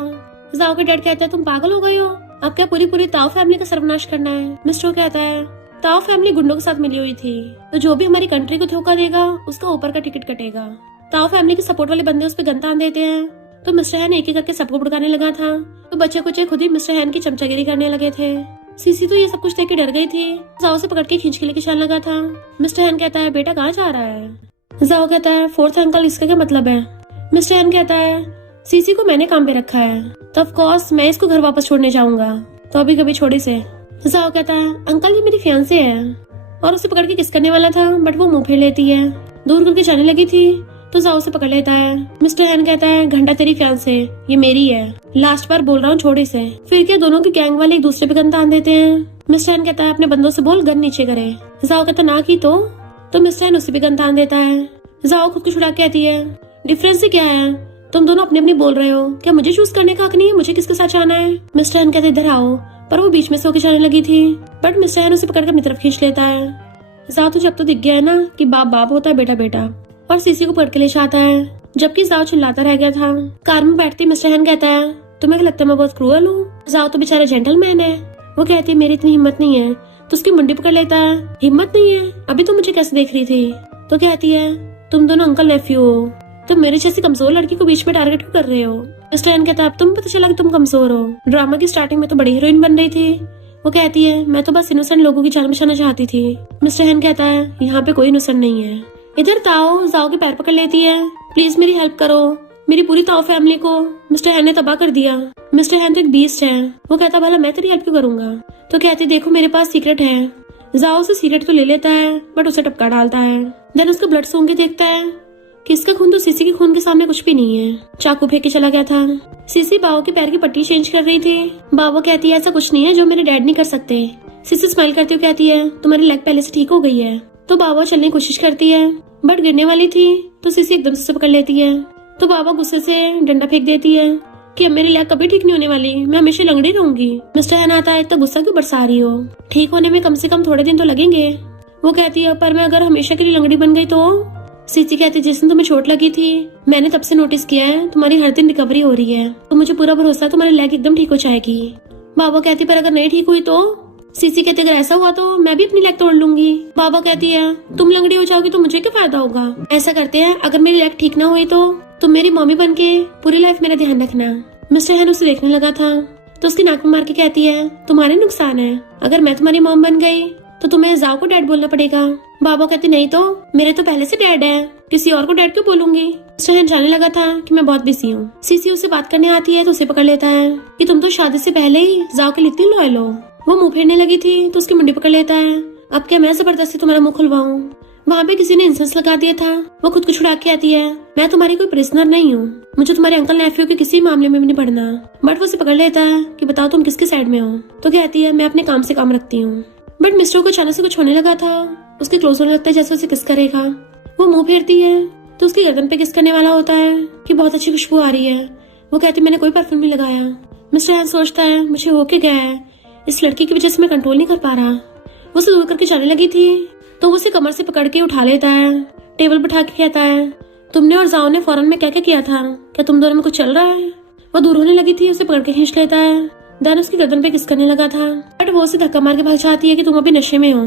जाओ के डैड कहता है तुम पागल हो गई हो, अब क्या पूरी पूरी ताओ फैमिली का सर्वनाश करना है। मिस्टर कहता है ताओ फैमिली गुंडों के साथ मिली हुई थी, तो जो भी हमारी कंट्री को धोखा देगा उसका ऊपर का टिकट कटेगा। ताओ फैमिली के सपोर्ट वाले बंदे उस पर गन तान देते हैं। तो मिस्टर हैन एक एक करके सबको भड़काने लगा था। तो बच्चे कुछ खुद ही मिस्टर हैन की चमचागिरी करने लगे थे। सीसी तो ये सब कुछ देख के डर गई थी। जाओ से पकड़ के खींच के लेके चलने लगा था। मिस्टर हैन कहता है बेटा कहाँ जा रहा है। जाओ कहता है फोर्थ अंकल, इसका क्या मतलब है। मिस्टर हैन कहता है सीसी को मैंने काम पे रखा है, तो ऑफ कोर्स मैं इसको घर वापस छोड़ने जाऊंगा, तो अभी कभी छोड़े से। जाओ कहता है अंकल ये मेरी फियांसे है, और उसे पकड़ के किस करने वाला था, बट वो मुंह फेर लेती है। दूर करके जाने लगी थी तो जाओ से पकड़ लेता है। मिस्टर हैन कहता है घंटा तेरी फियांसे, ये मेरी है, लास्ट बार बोल रहा हूँ छोड़ इसे। फिर क्या दोनों के गैंग वाले एक दूसरे पे गन तान देते हैं। मिस्टर हैन कहता है अपने बंदों से बोल गन नीचे करे। जाओ कहता ना की तो मिस्टर हैन उसे भी गन तान देता है। जाओ खुद को छुड़ा के कहती है डिफरेंस क्या है, तुम दोनों अपने अपने बोल रहे हो, क्या मुझे चूज करने का हक नहीं है मुझे किसके साथ जाना है। मिस्टर हैन कहते इधर आओ, पर वो बीच में से होके जाने लगी थी, बट मिस्टर हैन उसे पकड़ कर अपनी तरफ खींच लेता है। जाओ तुझे अब तो दिख गया है ना कि बाप बाप होता है बेटा बेटा, और सीसी को पकड़ के ले जाता है, जबकि जाओ चिल्लाता रह गया था। कार में बैठते मिस्टर हैन कहता है तुम्हें लगता है मैं बहुत क्रूअल हूँ, जाओ तो बेचारा जेंटलमैन है। वो कहती है मेरी इतनी हिम्मत नहीं है, तो उसकी मुंडी पकड़ लेता है। हिम्मत नहीं है, अभी तो मुझे कैसे देख रही थी। तो कहती है तुम दोनों अंकल नेफ्यू हो, तुम मेरे जैसी कमजोर लड़की को बीच में टारगेट क्यों कर रहे हो। मिस्टर हैन कहता है अब तुम्हें पता चला कि तुम कमजोर हो, ड्रामा की स्टार्टिंग में तो बड़ी हीरोइन बन रही थी। वो कहती है मैं तो बस इनोसेंट लोगों की जान बचाना चाहती थी। मिस्टर हैन कहता है यहाँ पे कोई इनोसेंट नहीं है। इधर ताओ जाओ के पैर पकड़ लेती है, प्लीज मेरी हेल्प करो, मेरी पूरी ताओ फैमिली को मिस्टर हैन ने तबाह कर दिया। मिस्टर हैन तो एक बीस्ट है। वो कहता भला मैं तेरी हेल्प क्यों करूंगा। तो कहती देखो मेरे पास सीक्रेट है। जाओ से सीक्रेट तो ले लेता है, बट उसे टपका डालता है। देन उसका ब्लड सूंघ के देखता है कि इसका खून तो सीसी के खून के सामने कुछ भी नहीं है। चाकू फेंक के चला गया था। सीसी बाबा के पैर की पट्टी चेंज कर रही थी। बाबा कहती है ऐसा कुछ नहीं है जो मेरे डैड नहीं कर सकते। सीसी स्माइल करती हुई कहती है तुम्हारी लेग पहले से ठीक हो गई है। तो बाबा चलने की कोशिश करती है, बट गिरने वाली थी, तो सीसी एकदम से पकड़ लेती है। तो बाबा गुस्से से डंडा फेंक देती है कि अब मेरी लेग कभी ठीक नहीं होने वाली, मैं हमेशा लंगड़ी रहूंगी। मिस्टर हैन आता है तो गुस्सा क्यों बरसा रही हो, ठीक होने में कम से कम थोड़े दिन तो लगेंगे। वो कहती है पर मैं अगर हमेशा के लिए लंगड़ी बन गई तो। सीसी कहती जिस दिन तुम्हें चोट लगी थी मैंने तब से नोटिस किया है तुम्हारी हर दिन रिकवरी हो रही है, तो मुझे पूरा भरोसा है तुम्हारी लेग एकदम ठीक हो जाएगी। बाबा कहती पर अगर नहीं ठीक हुई तो? सीसी कहती अगर ऐसा हुआ तो मैं भी अपनी लेग तोड़ लूंगी। बाबा कहती है तुम लंगड़ी हो जाओगी तो मुझे क्या फायदा होगा। ऐसा करते हैं, अगर मेरी लेग ठीक ना हुई तो तुम मेरी मम्मी बन के पूरी लाइफ मेरा ध्यान रखना। मिस्टर हैन उसे देखने लगा था तो उसकी नाक में मार के कहती है तुम्हारे नुकसान है, अगर मैं तुम्हारी मॉम बन गई तो तुम्हें जाओ को डैड बोलना पड़ेगा। बाबा कहती नहीं तो मेरे तो पहले से डैड है, किसी और को डैड क्यों बोलूंगी। मिस्टर हैन जानने लगा था कि मैं बहुत बिजी हूँ। सीसी उससे बात करने आती है तो उसे पकड़ लेता है कि तुम तो शादी से पहले ही जाओ के लिए इतनी लॉयल हो। वो मुंह फेरने लगी थी तो उसकी मुंडी पकड़ लेता है, अब क्या मैं जबरदस्ती तुम्हारा मुंह खुलवाऊं। वहाँ पे किसी ने इंसेंस लगा दिया था। वो खुद को छुड़ा के आती है, मैं तुम्हारी कोई प्रिजनर नहीं हूँ, मुझे तुम्हारे अंकल नेफ्यू के किसी मामले में भी नहीं पढ़ना। बट वो उसे पकड़ लेता है कि बताओ तुम किसके साइड में हो। तो कहती है मैं अपने काम से काम रखती हूँ। बट मिस्टर को अचानक से कुछ होने लगा था, उसके क्लोज होने लगता है जैसे उसे किस करेगा। वो मुंह फेरती है तो उसकी गर्दन पे किस करने वाला होता है कि बहुत अच्छी खुशबू आ रही है। वो कहती मैंने कोई परफ्यूम नहीं लगाया। मिस्टर हैन सोचता है मुझे हो के गया है, इस लड़की की वजह से मैं कंट्रोल नहीं कर पा रहा। वो उसे दूर करके जाने लगी थी तो वो उसे कमर से पकड़ के उठा लेता है, टेबल पर उठा के कहता है तुमने और जाओ ने फौरन में क्या क्या किया था, क्या तुम दोनों में कुछ चल रहा है। वो दूर होने लगी थी, उसे पकड़ के खींच लेता है, देन उसकी गर्दन पे किस करने लगा था। बट वो उसे धक्का मार के भाग जाती है कि तुम अभी नशे में हो।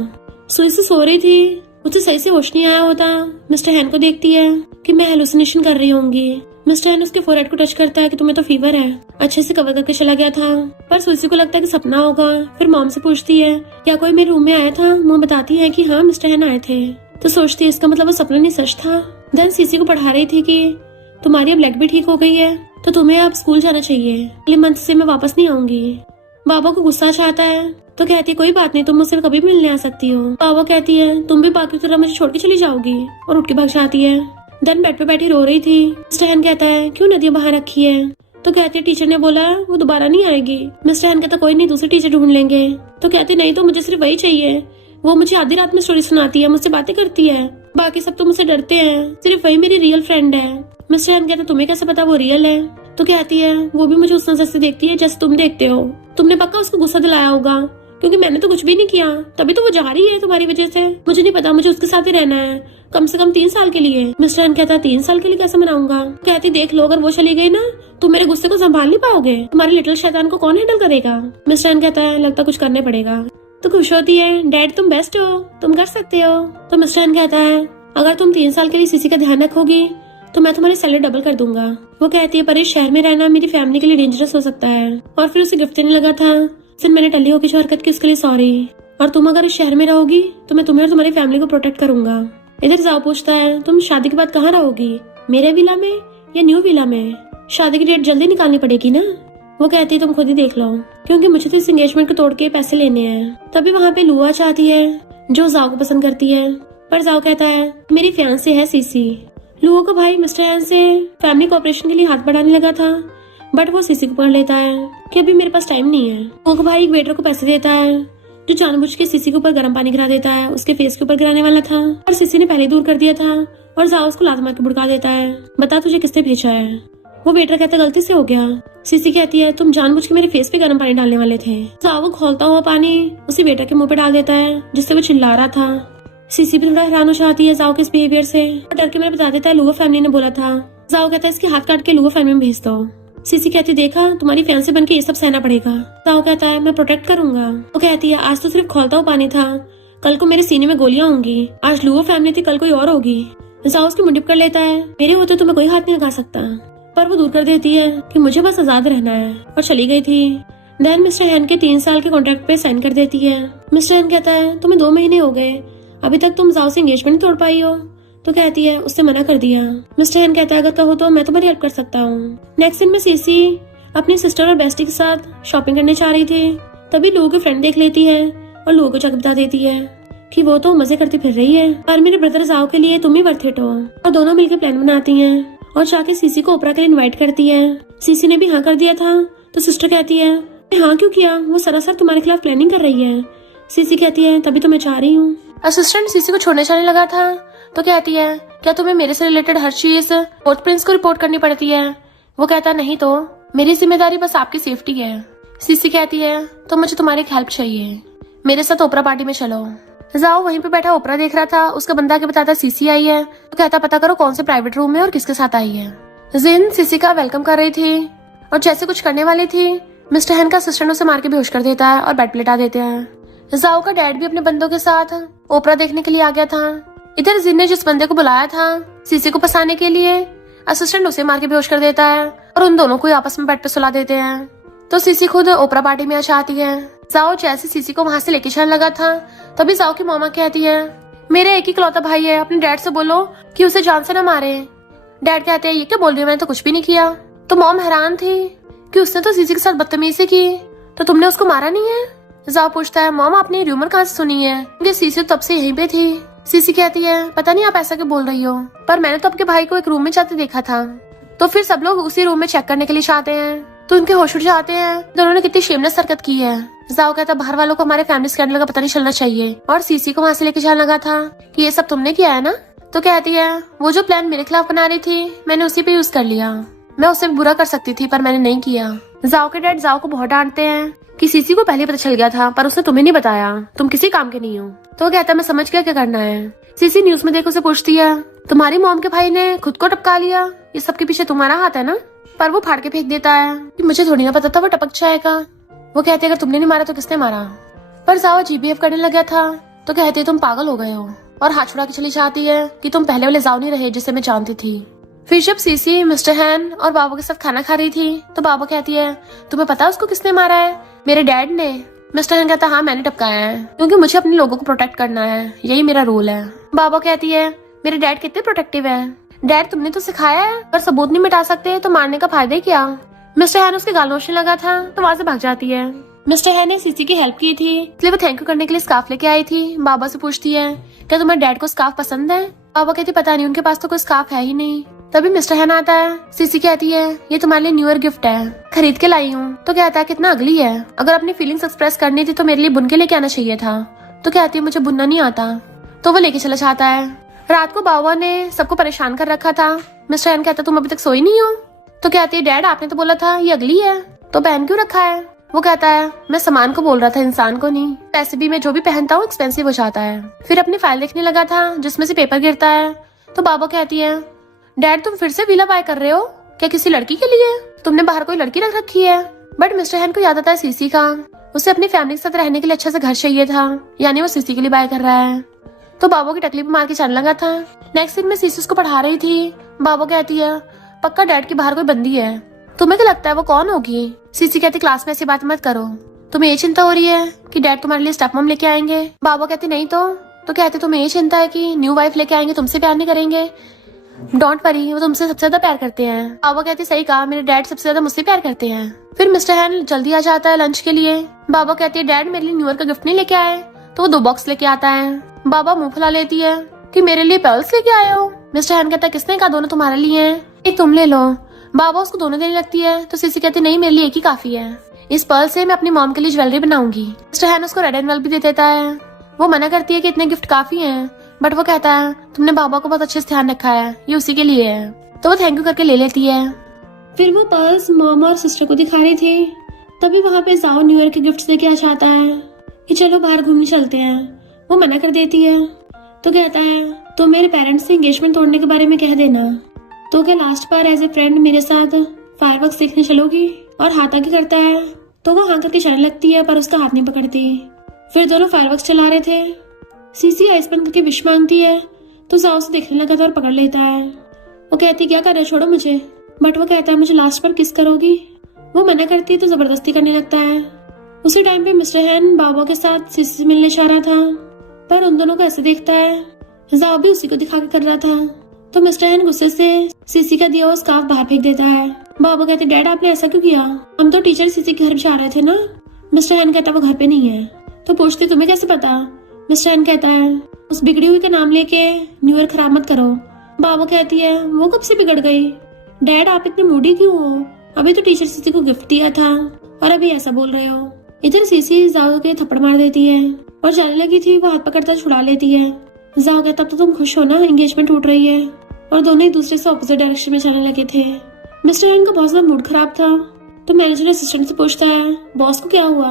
सुई से सो रही थी, उसे सही से होश नहीं आया होता। मिस्टर हैन को देखती है कि मैं हेलुसिनेशन कर रही होंगी। मिस्टर हैन उसके फोरहेड को टच करता है कि तुम्हें तो फीवर है, अच्छे से कवर करके चला गया था। पर सुइसी को लगता है कि सपना होगा। फिर मॉम से पूछती है क्या कोई मेरे रूम में आया था। मॉम बताती है कि हाँ मिस्टर हैन आए थे। तो सोचती है इसका मतलब वो सपना नहीं सच था। देन सीसी को पढ़ा रही थी कि तुम्हारी अब लेग भी ठीक हो गई है तो तुम्हें अब स्कूल जाना चाहिए, अगले मंथ से मैं वापस नहीं आऊंगी। बाबा को गुस्सा चाहता है तो कहती है कोई बात नहीं, तुम मुझसे कभी भी मिलने आ सकती हो। बाबा कहती है तुम भी बाकी तरह मुझे छोड़ के चली जाओगी, और उठ के भाग जाती है। देन बेड पे बैठी रो रही थी। मिस्टर हैन कहता है क्यों नदिया बाहर रखी है। तो कहती है टीचर ने बोला वो दोबारा नहीं आएगी। मिस्टर हैन कहता कोई नहीं, दूसरी टीचर ढूंढ लेंगे। तो कहते नहीं तो मुझे सिर्फ वही चाहिए। वो मुझे आधी रात में स्टोरी सुनाती है, मुझसे बातें करती है, बाकी सब तो मुझसे डरते हैं, सिर्फ वही मेरी रियल फ्रेंड है। मिस्टर हैन कहता तुम्हें कैसे पता वो रियल है। तो कहती है वो भी मुझे उस नजर से देखती है जैसे तुम देखते हो, तुमने पक्का उसको गुस्सा दिलाया होगा क्योंकि मैंने तो कुछ भी नहीं किया, तभी तो वो जा रही है तुम्हारी वजह से। मुझे नहीं पता, मुझे उसके साथ ही रहना है कम से कम 3 साल के लिए। मिस्टर हैन कहता है 3 साल के लिए कैसे मनाऊंगा। कहती देख लो अगर वो चली गई ना तो मेरे गुस्से को संभाल नहीं पाओगे, तुम्हारी लिटिल शैतान को कौन हैंडल करेगा। मिस्टर हैन कहता है लगता कुछ करने पड़ेगा। तो खुश होती है डैड तुम बेस्ट हो, तुम कर सकते हो। तो मिस्टर हैन कहता है अगर तुम 3 साल के लिए सीसी का ध्यान रखोगी तो मैं तुम्हारी सैलरी डबल कर दूंगा। वो कहती है पर इस शहर में रहना मेरी फैमिली के लिए डेंजरस हो सकता है। और फिर उसे गिफ्ट देने लगा था, फिर मैंने टल्ली होकर जो हरकत की उसके लिए सॉरी, और तुम अगर इस शहर में रहोगी तो मैं तुम्हें और तुम्हारी फैमिली को प्रोटेक्ट करूंगा। इधर जाओ पूछता है तुम शादी के बाद कहाँ रहोगी, मेरे विला में या न्यू विला में। शादी की डेट जल्दी निकालनी पड़ेगी ना। वो कहती है तुम खुद ही देख लो क्योंकि मुझे तो इस एंगेजमेंट को तोड़ के पैसे लेने हैं। तभी वहाँ पे लुआ चाहती है जो जाओ को पसंद करती है, पर जाओ कहता है मेरी फियांसे है सीसी। लुओ का भाई मिस्टर हैन से फैमिली कोऑपरेशन के लिए हाथ बढ़ाने लगा था, बट वो सीसी को पकड़ लेता है कि अभी मेरे पास टाइम नहीं है। लुओ का भाई एक वेटर को पैसे देता है जो जानबूझ के सीसी के ऊपर गर्म पानी गिरा देता है, उसके फेस के ऊपर गिराने वाला था और सीसी ने पहले दूर कर दिया था और जाओ उसको लात मार के भुड़का देता है, बता तुझे किसने भेजा है। वो वेटर कहता गलती से हो गया। सीसी कहती है तुम जानबूझ के मेरे फेस पे गर्म पानी डालने वाले थे। जाओ वो खोलता हुआ पानी उसी वेटर के मुंह पे डाल देता है जिससे वो चिल्ला रहा था। सीसी भी थोड़ा हैरान हो जाती है जाओ के इस बिहेवियर से, डर के मेरे बता देता है लुओ फैमिली ने बोला था। जाओ कहता है इसके हाथ काट के लुओ फैमिली में भेज दो। सीसी कहती देखा तुम्हारी फियांसे बन के ये सब सहना पड़ेगा। जाओ कहता है मैं प्रोटेक्ट करूंगा। वो कहती है आज तो सिर्फ खोलता हुआ पानी था, कल को मेरे सीने में गोलियां होंगी। आज लुओ फैमिली थी कल कोई और होगी। जाओ उसकी मुंडी पकड़ लेता है, मेरे होते तो मैं कोई हाथ नहीं लगा सकता, पर वो दूर कर देती है कि मुझे बस आजाद रहना है, और चली गई थी। देन मिस्टर हैन के 3 साल के कॉन्ट्रैक्ट पे साइन कर देती है। मिस्टर हैन कहता है तुम्हें 2 महीने हो गए, अभी तक तुम जाओ से एंगेजमेंट तोड़ पाई हो। तो कहती है उससे मना कर दिया। मिस्टर हैन कहता है अगर कहो तो मैं तुम्हारी हेल्प कर सकता हूँ। नेक्स्ट दिन में सीसी अपनी सिस्टर और बेस्टी के साथ शॉपिंग करने जा रही थी, तभी लोगों की फ्रेंड देख लेती है और लोगों को जाकर बता देती है कि वो तो मजे करती फिर रही है, पर मेरे ब्रदर जाओ के लिए तुम ही वर्थ इट हो। और दोनों मिलकर प्लान बनाती हैं और जाके सीसी को ओपरा के लिए इनवाइट करती है। सीसी ने भी हाँ कर दिया था तो सिस्टर कहती है हाँ क्यों किया, वो सरासर तुम्हारे खिलाफ प्लानिंग कर रही है। सीसी कहती है तभी तो मैं चाह रही हूँ। असिस्टेंट सीसी को छोड़ने जाने लगा था तो कहती है क्या तुम्हें मेरे से रिलेटेड हर चीज फोर्थ प्रिंस को रिपोर्ट करनी पड़ती है। वो कहता है नहीं तो मेरी जिम्मेदारी बस आपकी सेफ्टी है। सीसी कहती है तो मुझे तुम्हारी हेल्प चाहिए, मेरे साथ ओपरा पार्टी में चलो। जाओ वहीं पे बैठा ओपरा देख रहा था, उसका बंदा के बताता सीसी आई है तो कहता पता करो कौन से प्राइवेट रूम में और किसके साथ आई है। जिन सीसी का वेलकम कर रही थी और जैसे कुछ करने वाली थी मिस्टर हैन का असिस्टेंट उसे मार के बेहोश कर देता है और बेड पे लिटा देते हैं। जाओ का डैड भी अपने बंदों के साथ ओपरा देखने के लिए आ गया था। इधर जिन ने जिस बंदे को बुलाया था सीसी को फंसाने के लिए, असिस्टेंट उसे मार के बेहोश कर देता है और उन दोनों को आपस में बेड पे सुला देते हैं। तो सीसी खुद ओपरा पार्टी में आ जाती है। जाओ जैसे सीसी को वहां से लेके चलने लगा था तभी जाओ की मामा कहती है, मेरे एक ही इकलौता भाई है, अपने डैड से बोलो कि उसे जान से न मारे। डैड कहते हैं, ये क्या बोल रही हो, मैंने तो कुछ भी नहीं किया। तो मॉम हैरान थी कि उसने तो सीसी के साथ बदतमीजी की, तो तुमने उसको मारा नहीं है। जाओ पूछता है, मॉम आपने रूमर कहाँ से सुनी है, क्योंकि सीसी तब से यहीं पे थी। सीसी कहती है, पता नहीं आप ऐसा क्यों बोल रही हो, पर मैंने तो आपके भाई को एक रूम में जाते देखा था। तो फिर सब लोग उसी रूम में चेक करने के लिए चाहते हैं तो उनके होश उड़ जाते हैं, दोनों ने कितनी शेमलेस हरकत की है। जाओ कहता है, बाहर वालों को हमारे फैमिली स्कैंडल का पता नहीं चलना चाहिए, और सीसी को वहाँ से लेके जाने लगा था कि ये सब तुमने किया है ना। तो कहती है, वो जो प्लान मेरे खिलाफ बना रही थी मैंने उसी पे यूज कर लिया, मैं उससे बुरा कर सकती थी पर मैंने नहीं किया। जाओ के डैड जाओ को बहुत डांटते हैं कि सीसी को पहले पता चल गया था पर उसने तुम्हें नहीं बताया, तुम किसी काम के नहीं हो। तो वो कहता है, मैं समझ गया क्या करना है। सीसी न्यूज में देखो उसे पूछती है, तुम्हारी मॉम के भाई ने खुद को टपका लिया, ये सबके पीछे तुम्हारा हाथ है ना। पर वो फाड़ के फेंक देता है कि मुझे थोड़ी ना पता था वो टपक जाएगा। वो कहते, अगर तुमने नहीं मारा तो किसने मारा। पर जाओ जीबीएफ करने लगा था तो कहते, तुम पागल हो गए हो, और हाथ छुड़ा के चली जाती है कि तुम पहले वाले जाओ नहीं रहे जिसे मैं जानती थी। फिर जब सीसी मिस्टर हैन और बाबा के साथ खाना खा रही थी तो बाबा कहती है, तुम्हें पता उसको किसने मारा है। मेरे डैड ने। मिस्टर हैन कहता, हाँ मैंने टपकाया है, क्योंकि मुझे अपने लोगों को प्रोटेक्ट करना है, यही मेरा रोल है। बाबा कहती है, मेरे डैड कितने प्रोटेक्टिव है। डैड तुमने तो सिखाया है, पर सबूत नहीं मिटा सकते तो मारने का फायदा ही क्या। मिस्टर हैन उसके गाल नोचने लगा था तो वहां से भाग जाती है। मिस्टर हैन ने सीसी की हेल्प की थी इसलिए वो थैंक यू करने के लिए स्कार्फ लेके आई थी। बाबा से पूछती है, क्या तुम्हारे डैड को स्कार्फ पसंद है। बाबा कहती, पता नहीं, उनके पास तो कोई स्कार्फ है ही नहीं। तभी मिस्टर हैन आता है। सीसी कहती है, ये तुम्हारे लिए न्यू ईयर गिफ्ट है, खरीद के लाई हूँ। तो कहता है, कितना अगली है, अगर अपनी फीलिंग्स एक्सप्रेस करनी थी तो मेरे लिए बुन के लेके आना चाहिए था। तो कहती है, मुझे बुनना नहीं आता। तो वो लेके चला जाता है। रात को बाबा ने सबको परेशान कर रखा था। मिस्टर हैन कहता, तुम अभी तक सोई नहीं हो। तो कहती है, डैड आपने तो बोला था ये अगली है, तो पहन क्यों रखा है। वो कहता है, मैं सामान को बोल रहा था, इंसान को नहीं। पैसे भी मैं जो भी पहनता हूँ एक्सपेंसिव हो जाता है। फिर अपनी फाइल देखने लगा था जिसमें से पेपर गिरता है। तो बाबा कहती है, डैड तुम फिर से वीला बाय कर रहे हो क्या, किसी लड़की के लिए। तुमने बाहर कोई लड़की रख रखी है। बट मिस्टर हैन को याद आता है सीसी का, उसे अपनी फैमिली के साथ रहने के लिए अच्छा सा घर चाहिए था, यानी वो सीसी के लिए बाय कर रहा है। तो बाबा की टकली पे मार के चलने लगा था। नेक्स्ट दिन में सीसी उसको पढ़ा रही थी। बाबा कहती है, पक्का डैड के बाहर कोई बंदी है, तुम्हें क्या लगता है वो कौन होगी। सीसी कहती, क्लास में ऐसी बात मत करो, तुम्हें ये चिंता हो रही है कि डैड तुम्हारे लिए स्टेप मॉम लेके आएंगे। बाबा कहते, नहीं तो कहते, तुम्हें ये चिंता है कि न्यू वाइफ लेके आएंगे, तुमसे प्यार नहीं करेंगे। डोंट वरी, वो तुमसे सबसे ज्यादा प्यार करते हैं। बाबा कहते, सही कहा, मेरे डैड सबसे ज्यादा मुझसे प्यार करते हैं। फिर मिस्टर हैन जल्दी आ जाता है लंच के लिए। बाबा कहती है, डैड मेरे लिए न्यू ईयर का गिफ्ट नहीं लेके आए। तो वो 2 बॉक्स लेके आता है। बाबा मुंह फुला लेती है कि मेरे लिए पर्ल्स लेके आए हो। मिस्टर हैन कहता है, किसने कहा दोनों तुम्हारे लिए हैं, एक तुम ले लो। बाबा उसको दोनों देने लगती है तो सीसी कहती, नहीं मेरे लिए एक ही काफी है, इस पर्ल से मैं अपनी मॉम के लिए ज्वेलरी बनाऊंगी। मिस्टर हैन उसको रेड एनवेल भी दे देता है। वो मना करती है कि इतने गिफ्ट काफी हैं, बट वो कहता है, तुमने बाबा को बहुत अच्छे से ध्यान रखा है, ये उसी के लिए है। तो वो थैंक यू करके ले लेती है। फिर वो पर्ल्स मॉम और सिस्टर को दिखा रही थी। तभी वहाँ पे जाओ न्यू ईयर के गिफ्ट लेके आ जाता है कि चलो बाहर घूमने चलते हैं। वो मना कर देती है। तो कहता है, तो मेरे पेरेंट्स से एंगेजमेंट तोड़ने के बारे में कह देना। तो क्या लास्ट बार एज ए फ्रेंड मेरे साथ फायरवर्क्स देखने चलोगी। और हाथ आगे करता है तो वो हाँ करके चलने लगती है पर उसका हाथ नहीं पकड़ती। फिर दोनों फायरवर्क्स चला रहे थे। सीसी आइस बंद करके विश मांगती है तो जाओ से देखने लगा था और पकड़ लेता है। वो कहती, क्या कर रहे, छोड़ो मुझे। बट वो कहता है, मुझे लास्ट बार किस करोगी। वो मना करती है तो जबरदस्ती करने लगता है। उसी टाइम पे मिस्टर हैन बाबा के साथ सीसी से मिलने जा रहा था, पर उन दोनों को ऐसे देखता है। जाओ भी उसी को दिखा के कर रहा था। तो मिस्टर हैन गुस्से से सीसी का दिया हुआ स्कार्फ बाहर फेंक देता है। बाबा कहते, डैड आपने ऐसा क्यों किया, हम तो टीचर सीसी के घर जा रहे थे ना। मिस्टर हैन कहता, वो घर पे नहीं है। तो पूछते, तुम्हें कैसे पता। मिस्टर हैन कहता है, उस बिगड़ी हुई का नाम लेके न्यू ईयर खराब मत करो। बाबा कहती है, वो कब से बिगड़ गई। डैड आप इतने मूडी क्यों हो, अभी तो टीचर सीसी को गिफ्ट दिया था और अभी ऐसा बोल रहे हो। इधर सीसी जाओ के थप्पड़ मार देती है और जाने लगी थी, वो हाथ पकड़ता छुड़ा लेती है। जाओ कहता, तब तो तुम खुश हो ना, एंगेजमेंट टूट रही है। और दोनों एक दूसरे से ऑपोजिट डायरेक्शन में जाने लगे थे। मिस्टर हैन का बहुत ज्यादा मूड खराब था तो मैनेजर असिस्टेंट से पूछता है, बॉस को क्या हुआ।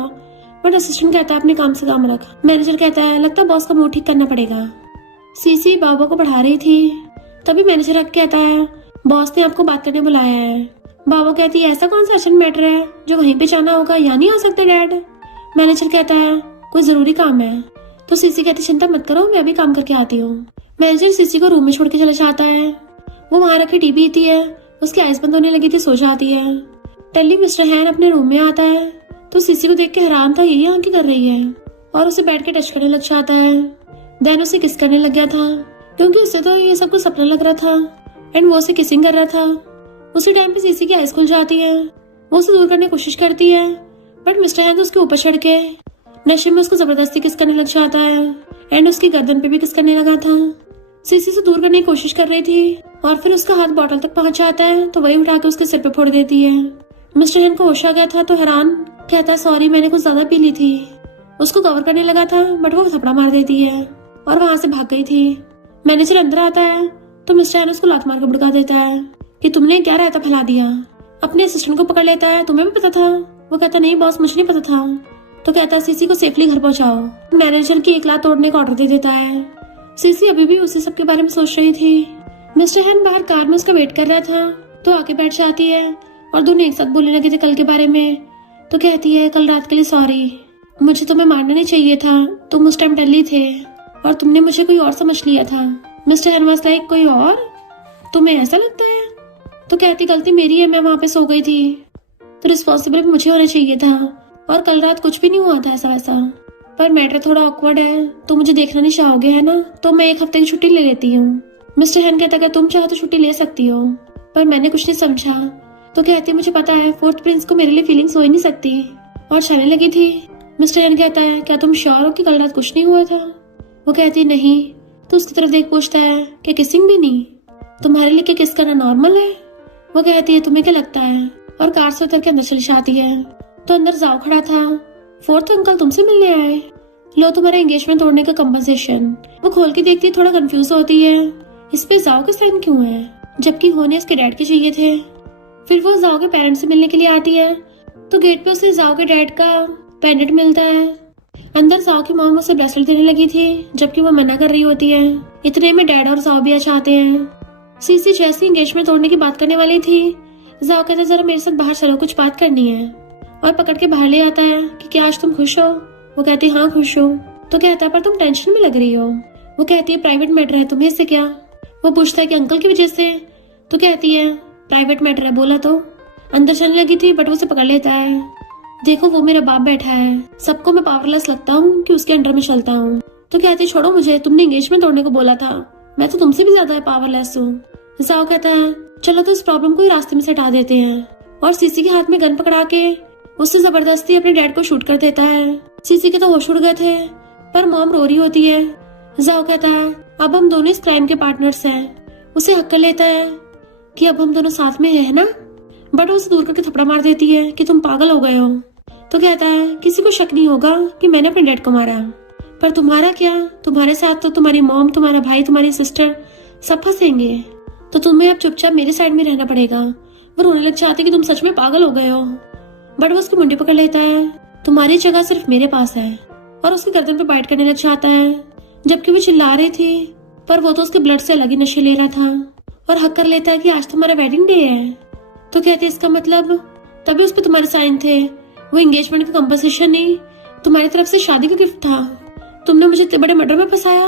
बट असिस्टेंट कहता है, अपने काम से काम रख। मैनेजर कहता है, लगता है बॉस का मूड ठीक करना पड़ेगा। सीसी बाबा को पढ़ा रही थी। तभी मैनेजर अब कहता है, बॉस ने आपको बात करने बुलाया है। बाबा कहती है ऐसा कौन सा अर्जेंट मैटर है जो वहीं पे जाना होगा, यहाँ नहीं आ सकते डैड। मैनेजर कहता है कोई जरूरी काम है। तो सीसी कहती चिंता मत करो, मैं भी काम करके आती हूँ। मैनेजर सीसी को रूम में छोड़ के चला जाता है। वो वहां रखी टीवी थी है, उसकी आइज बंद होने लगी थी, सो जाती है। टेली मिस्टर हैन अपने रूम में आता है तो सीसी को देख के हैरान था, यही यहाँ की कर रही है, और उसे बैठ के टच करने लग जाता है। देन उसे किस करने लग गया था, क्योंकि उससे तो ये सब कुछ सपना लग रहा था एंड वो उसे किसिंग कर रहा था। उसी टाइम पे सीसी की आइज खुल जाती है। वो उसे दूर करने की कोशिश करती है बट मिस्टर हैन तो उसके ऊपर चढ़ के नशे में उसको जबरदस्ती किस करने लग जाता है एंड उसकी गर्दन पे भी किस करने लगा था। सीसी से दूर करने की कोशिश कर रही थी और फिर उसका हाथ बॉटल तक पहुंच जाता है तो वही उठा के उसके सिर पे फोड़ देती है। मिस्टर हैन को होश आ गया था तो हैरान कहता है सॉरी मैंने कुछ ज्यादा पी ली थी। उसको कवर करने लगा था बट वो थपड़ा मार देती है और वहां से भाग गई थी। मैनेजर अंदर आता है तो मिस्टर हैन उसको लात मार के भड़का देता है कि तुमने क्या रायता फैला दिया। अपने असिस्टेंट को पकड़ लेता है, तुम्हें भी पता था? वो कहता नहीं बॉस मुझे नहीं पता था। तो कहता है सीसी को सेफली घर पहुंचाओ। मैनेजर की एक लात तोड़ने का ऑर्डर दे देता है। सीसी अभी भी उसी सब के बारे में सोच रही थी। मिस्टर हैन बाहर कार में उसका वेट कर रहा था तो आके बैठ जाती है और दोनों एक साथ बोलने लगे थे कल के बारे में। तो कहती है कल रात के लिए सॉरी, मुझे तुम्हें मारना नहीं चाहिए था, तुम उस टाइम टल्ली थे और तुमने मुझे कोई और समझ लिया था। मिस्टर हैन वाज लाइक कोई और? तुम्हें ऐसा लगता है? तो कहती गलती मेरी है, मैं वहां पे सो गई थी तो रिस्पॉन्सिबल भी मुझे होना चाहिए था और कल रात कुछ भी नहीं हुआ था ऐसा वैसा, पर मैटर थोड़ा ऑकवर्ड है तो मुझे देखना नहीं चाहोगे है ना, तो मैं 1 हफ्ते की छुट्टी ले लेती हूँ। मिस्टर हैन कहता अगर तुम चाहो तो छुट्टी ले सकती हो, पर मैंने कुछ नहीं समझा। तो कहती मुझे पता है फोर्थ प्रिंस को मेरे लिए फीलिंग्स हो ही नहीं सकती और चलने लगी थी। मिस्टर हैन कहता है क्या तुम श्योर हो कि कल रात कुछ नहीं हुआ था? वो कहती नहीं। तो उसकी तरफ देख पूछता है कि किसिंग भी नहीं, तुम्हारे लिए क्या किस करना नॉर्मल है? वो कहती है तुम्हें क्या लगता है, और कार से उतर के अंदर चली जाती है। तो अंदर जाओ खड़ा था। फोर्थ अंकल तुमसे मिलने आए, लो तुम्हारा एंगेजमेंट तोड़ने का कंपनसेशन। वो खोल के देखती है, थोड़ा कंफ्यूज होती है इस पे जाओ के साइन क्यों है, जबकि होने इसके डैड के चाहिए थे। फिर वो जाओ के पेरेंट्स से मिलने के लिए आती है तो गेट पे उसे जाओ के डैड का पेंडेंट मिलता है। अंदर जाओ की मॉम उसे ब्रेसलेट देने लगी थी जबकि वो मना कर रही होती है। इतने में डैड और जाओ भी आ जाते हैं। सीसी जैसी एंगेजमेंट तोड़ने की बात करने वाली थी, जाओ कहता जरा मेरे साथ बाहर चलो, कुछ बात करनी है, और पकड़ के बाहर ले आता है कि क्या आज तुम खुश हो? वो कहती हाँ खुश हो। तो कहता है पर तुम टेंशन में लग रही हो। वो कहती है प्राइवेट मैटर है, तुम्हें इससे क्या? वो पूछता है कि अंकल की वजह से? तो कहती है प्राइवेट मैटर है बोला तो। अंदर चलने लगी थी बट वो उसे पकड़ लेता है। देखो वो मेरा बाप बैठा है, सबको मैं पावरलेस लगता हूँ कि उसके अंडर में चलता हूँ। तो कहती छोड़ो मुझे, तुमने एंगेजमेंट तोड़ने को बोला था, मैं तो तुमसे भी ज्यादा पावरलेस हूँ। जाओ कहता है चलो तो इस प्रॉब्लम को ही रास्ते में से हटा देते हैं, और सीसी के हाथ में गन पकड़ा के उससे जबरदस्ती अपने डैड को शूट कर देता है। सीसी के तो होश उड़ गए थे पर मॉम रो रही होती है। जाओ कहता है अब हम दोनों इस क्राइम के पार्टनर्स हैं। उसे हक कर लेता है कि अब हम दोनों साथ में है ना, बट उसे दूर करके थपड़ा मार देती है कि तुम पागल हो गए हो। तो कहता है किसी को शक नहीं होगा कि मैंने अपने डैड को मारा, पर तुम्हारा क्या, तुम्हारे साथ तो तुम्हारी मॉम, तुम्हारा भाई, तुम्हारी सिस्टर सब फंसेंगे, तो तुम्हें अब चुपचाप मेरे साइड में रहना पड़ेगा। वो रोने लग जाती कि तुम सच में पागल हो गए हो, बट वो उसकी मुंडी पकड़ लेता है, तुम्हारी जगह सिर्फ मेरे पास है, और उसकी गर्दन पे बाइट करने लग जाता है। जबकि वो चिल्ला रही थी पर वो तो उसके ब्लड से अलग ही नशे ले रहा था, और हक कर लेता है कि आज तुम्हारा वेडिंग डे है। तो कहते इसका मतलब तभी उस पर तुम्हारे साइन थे, वो एंगेजमेंट का कंपनसेशन नहीं, तुम्हारी तरफ से शादी का गिफ्ट था। तुमने मुझे इतने बड़े मर्डर में फंसाया।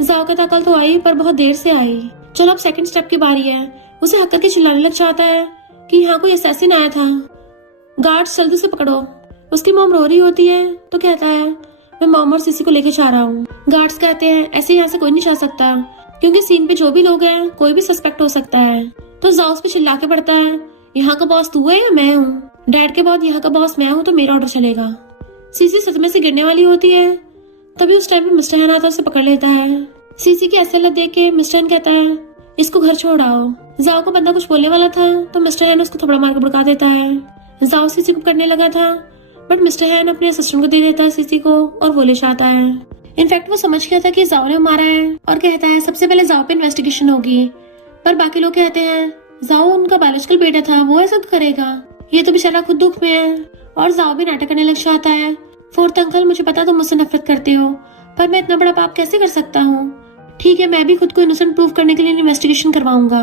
जाओ कहता कल तो आई पर बहुत देर से आई, चलो अब सेकंड स्टेप की बारी है। उसे हक करके चिल्लाने लग जाता है कि यहाँ कोई असैसिन आया था, गार्ड्स जल्दी से पकड़ो। उसकी मॉम रो रही होती है तो कहता है मैं मॉम और सीसी को लेके जा रहा हूँ। गार्ड्स कहते हैं ऐसे यहाँ से कोई नहीं जा सकता क्योंकि सीन पे जो भी लोग हैं कोई भी सस्पेक्ट हो सकता है। तो जाओ उस पे चिल्ला के पड़ता है यहाँ का बॉस तू है या मैं हूँ? डैड के बाद यहाँ का बॉस मैं हूँ तो मेरा ऑर्डर चलेगा। सीसी सदमे से गिरने वाली होती है तभी उस टाइम पे मिस्टर हैन आता उसे पकड़ लेता है। सीसी की ऐसे हालत देख के मिस्टर हैन कहता है इसको घर छोड़ आओ। जाओ को बंदा कुछ बोलने वाला था तो मिस्टर हैन उसको थपड़ा मार के भड़का देता है। जाओ सीसी को करने लगा था बट मिस्टर हैन अपने असिस्टेंट को दे देता है सीसी को, और वो ले जाता है। इनफैक्ट वो समझ गया था कि जाओ ने मारा है और कहता है सबसे पहले जाओ पे इन्वेस्टिगेशन होगी, पर बाकी लोग कहते हैं जाओ उनका बायोलॉजिकल बेटा था, वो ऐसा तो करेगा, ये तो बेचारा खुद दुख में है। और जाओ भी नाटक करने लग जाता है फोर्थ अंकल मुझे पता तुम मुझसे नफरत करते हो पर मैं इतना बड़ा पाप कैसे कर सकता हूँ, ठीक है मैं भी खुद को इनोसेंट प्रूव करने के लिए इन्वेस्टिगेशन करवाऊंगा।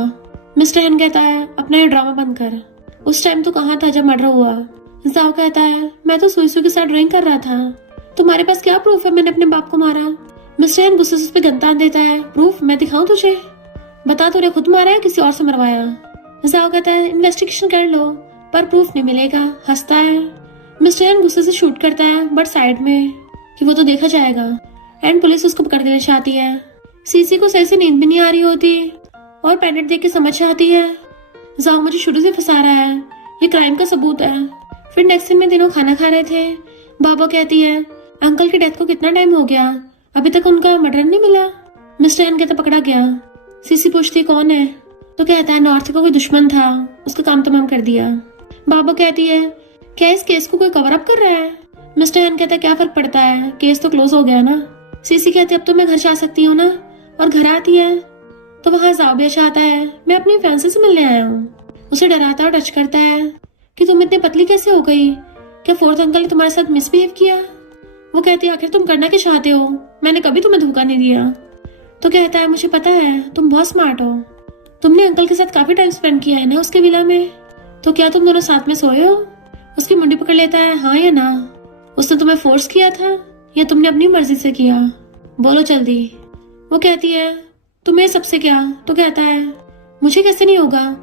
मिस्टर हैन कहता है अपना ये ड्रामा बंद कर, उस टाइम तो कहाँ था जब मर्डर हुआ? जाओ कहता है मैं तो सुई के साथ ड्राइंग कर रहा था। तुम्हारे पास क्या प्रूफ है मैंने अपने बाप को मारा? मिस्टर एन गुस्से से उस पे गंतान देता है। प्रूफ मैं दिखाऊं तुझे? बता तूने खुद मारा है किसी और से मरवाया? जाओ कहता है इन्वेस्टिगेशन कर लो पर प्रूफ नहीं मिलेगा। हंसता है। मिस्टर एन गुस्से से शूट करता है बट साइड में कि वो तो देखा जाएगा। एंड पुलिस उसको पकड़ के ले जाती है। सीसी को सही से नींद भी नहीं आ रही होती और पैनेट देख के समझ आती है जाओ मुझे शुरू से फंसा रहा है, ये क्राइम का सबूत है। फिर नेक्स्ट दिन में तीनों खाना खा रहे थे। बाबा कहती है अंकल की डेथ को कितना टाइम हो गया, अभी तक उनका मर्डर नहीं मिला। मिस्टर एन कहता पकड़ा गया। सीसी पूछती कौन है? तो कहता है नॉर्थ का कोई दुश्मन था, उसका काम तमाम कर दिया। बाबा कहती है क्या इस केस को कोई कवर अप कर रहा है? मिस्टर एन कहता है क्या फर्क पड़ता है, केस तो क्लोज हो गया ना। सीसी कहती है अब तो मैं घर जा सकती हूँ ना। और घर आती है तो वहाँ जाबिया आता है मैं अपनी फैंसी से मिलने आया हूँ। उसे डराता और टच करता है कि तुम इतनी पतली कैसे हो गई, क्या फोर्थ अंकल ने तुम्हारे साथ मिसबिहेव किया? वो कहती है आखिर तुम करना क्या चाहते हो, मैंने कभी तुम्हें धोखा नहीं दिया। तो कहता है मुझे पता है तुम बहुत स्मार्ट हो, तुमने अंकल के साथ काफी टाइम स्पेंड किया है ना उसके विला में, तो क्या तुम दोनों साथ में सोए हो? उसकी मुंडी पकड़ लेता है हाँ या ना, उसने तुम्हें फोर्स किया था या तुमने अपनी मर्जी से किया, बोलो जल्दी। वो कहती है तुम्हें सबसे क्या? तो कहता है मुझे कैसे नहीं होगा,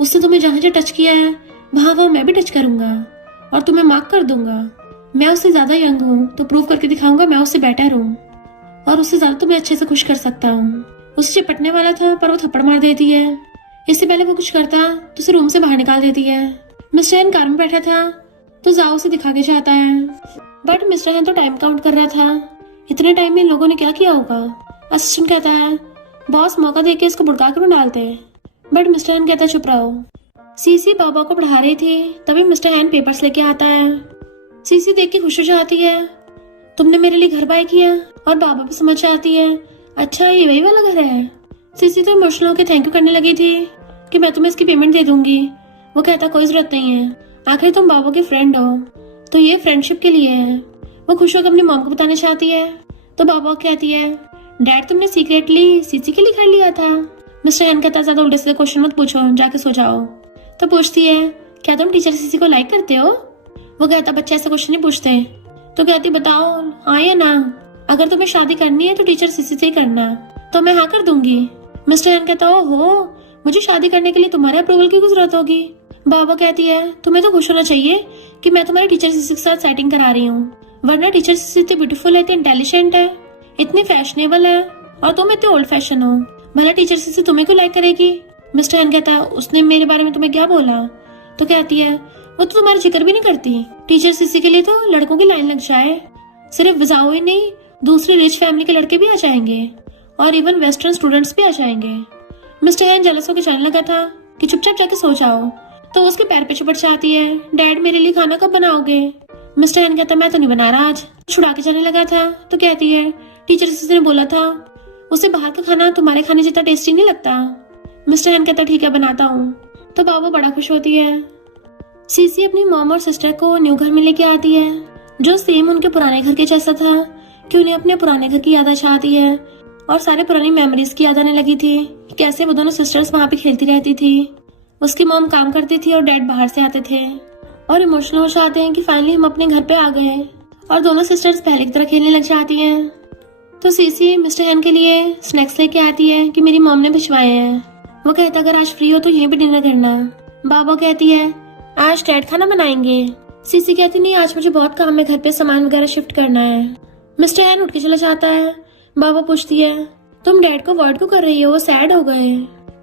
उसने तुम्हें जहां जहां टच किया है वहां मैं भी टच करूंगा और तुम्हें मार्क कर दूंगा। मैं उससे ज्यादा यंग हूँ तो प्रूव करके दिखाऊंगा मैं उससे बेटर हूँ और उससे ज्यादा तुम्हें अच्छे से खुश कर सकता हूँ। उसे चिपटने वाला था पर वो थप्पड़ मार देती है। इससे पहले वो कुछ करता तो उसे रूम से बाहर निकाल देती है। मिस्टर एन कार में बैठा था तो जाओ उसे दिखा के जाता है बट मिस्टर एन तो टाइम काउंट कर रहा था, इतने टाइम में इन लोगों ने क्या किया होगा। असिस्टेंट कहता है बॉस मौका देके इसको बुड़का कर डालते, बट मिस्टर एन कहता चुप रहो। सीसी बाबा को पढ़ा रही थी तभी मिस्टर एन पेपर्स लेके आता है। सीसी देख के खुश हो जाती है तुमने मेरे लिए घर बाय किया, और बाबा भी समझ जाती है अच्छा ये वही वाला घर है। सीसी तो इमोशनल होकर थैंक यू करने लगी थी कि मैं तुम्हें इसकी पेमेंट दे दूंगी। वो कहता कोई जरूरत नहीं है, आखिर तुम बाबा के फ्रेंड हो तो ये फ्रेंडशिप के लिए है। वो खुश होकर अपनी मॉम को बताना चाहती है तो बाबा कहती है डैड तुमने सीक्रेटली सीसी के लिए कर लिया था। मिस्टर एन कहता ज्यादा उल्टे सीधे क्वेश्चन मत पूछो, जाके सो जाओ। तो पूछती है क्या तुम टीचर सीसी को लाइक करते हो? वो कहता बच्चे ऐसा क्वेश्चन नहीं पूछते। तो कहती बताओ हाँ या ना, अगर तुम्हें शादी करनी है तो टीचर सीसी से ही करना। तो मैं हाँ कर दूंगी। मिस्टर एन कहता हो मुझे शादी करने के लिए तुम्हारे अप्रूवल की जरूरत होगी। बाबा कहती है तुम्हें तो खुश होना चाहिए कि मैं तुम्हारे टीचर सीसी के साथ सेटिंग करा रही हूँ, वरना टीचर सीसी इतनी ब्यूटीफुल है, इतनी इंटेलिजेंट है, इतनी फैशनेबल है और तुम इतने ओल्ड फैशन हो, भला टीचर सीसी तुम्हें क्यों लाइक करेगी? मिस्टर एन कहता है उसने मेरे बारे में तुम्हें क्या बोला? तो कहती है वो तो तुम्हारा जिक्र भी नहीं करती। टीचर सीसी के लिए तो लड़कों की लाइन लग जाए, सिर्फ विजाओ ही नहीं दूसरे रिच फैमिली के लड़के भी आ जाएंगे और इवन वेस्टर्न स्टूडेंट्स भी आ जाएंगे। मिस्टर एन जेलस होकर जाने लगा था कि चुपचाप जाके सो जाओ, तो उसके पैर पे चिपट जाती है डैड मेरे लिए खाना कब बनाओगे? मिस्टर एन कहता मैं तो नहीं बना रहा आज। छुड़ा के जाने लगा था तो कहती है टीचर सीसी ने बोला था उसे बाहर का खाना तुम्हारे खाने जितना टेस्टी नहीं लगता। मिस्टर एन कहता ठीक है बनाता हूँ। तो बाबा बड़ा खुश होती है। सीसी अपनी मॉम और सिस्टर को न्यू घर में लेके आती है जो सेम उनके पुराने घर के जैसा था कि उन्हें अपने पुराने घर की याद आती है और सारे पुरानी मेमोरीज की याद आने लगी थी कि कैसे वो दोनों सिस्टर्स वहाँ पे खेलती रहती थी। उसकी मॉम काम करती थी और डैड बाहर से आते थे और इमोशनल हो जाते हैं कि फाइनली हम अपने घर पे आ गए और दोनों सिस्टर्स पहले की तरह खेलने लग जाती हैं। तो सीसी मिस्टर एन के लिए स्नैक्स लेके आती है कि मेरी मॉम ने भिजवाए हैं। वो कहता अगर आज फ्री हो तो यहीं पे डिनर करना। बाबा कहती है आज डैड खाना बनाएंगे। सीसी कहती नहीं आज मुझे बहुत काम है, घर पे सामान वगैरह शिफ्ट करना है। मिस्टर एन उठ के चला जाता है। बाबा पूछती है तुम डैड को वर्ड क्यों कर रही हो, वो सैड हो गए?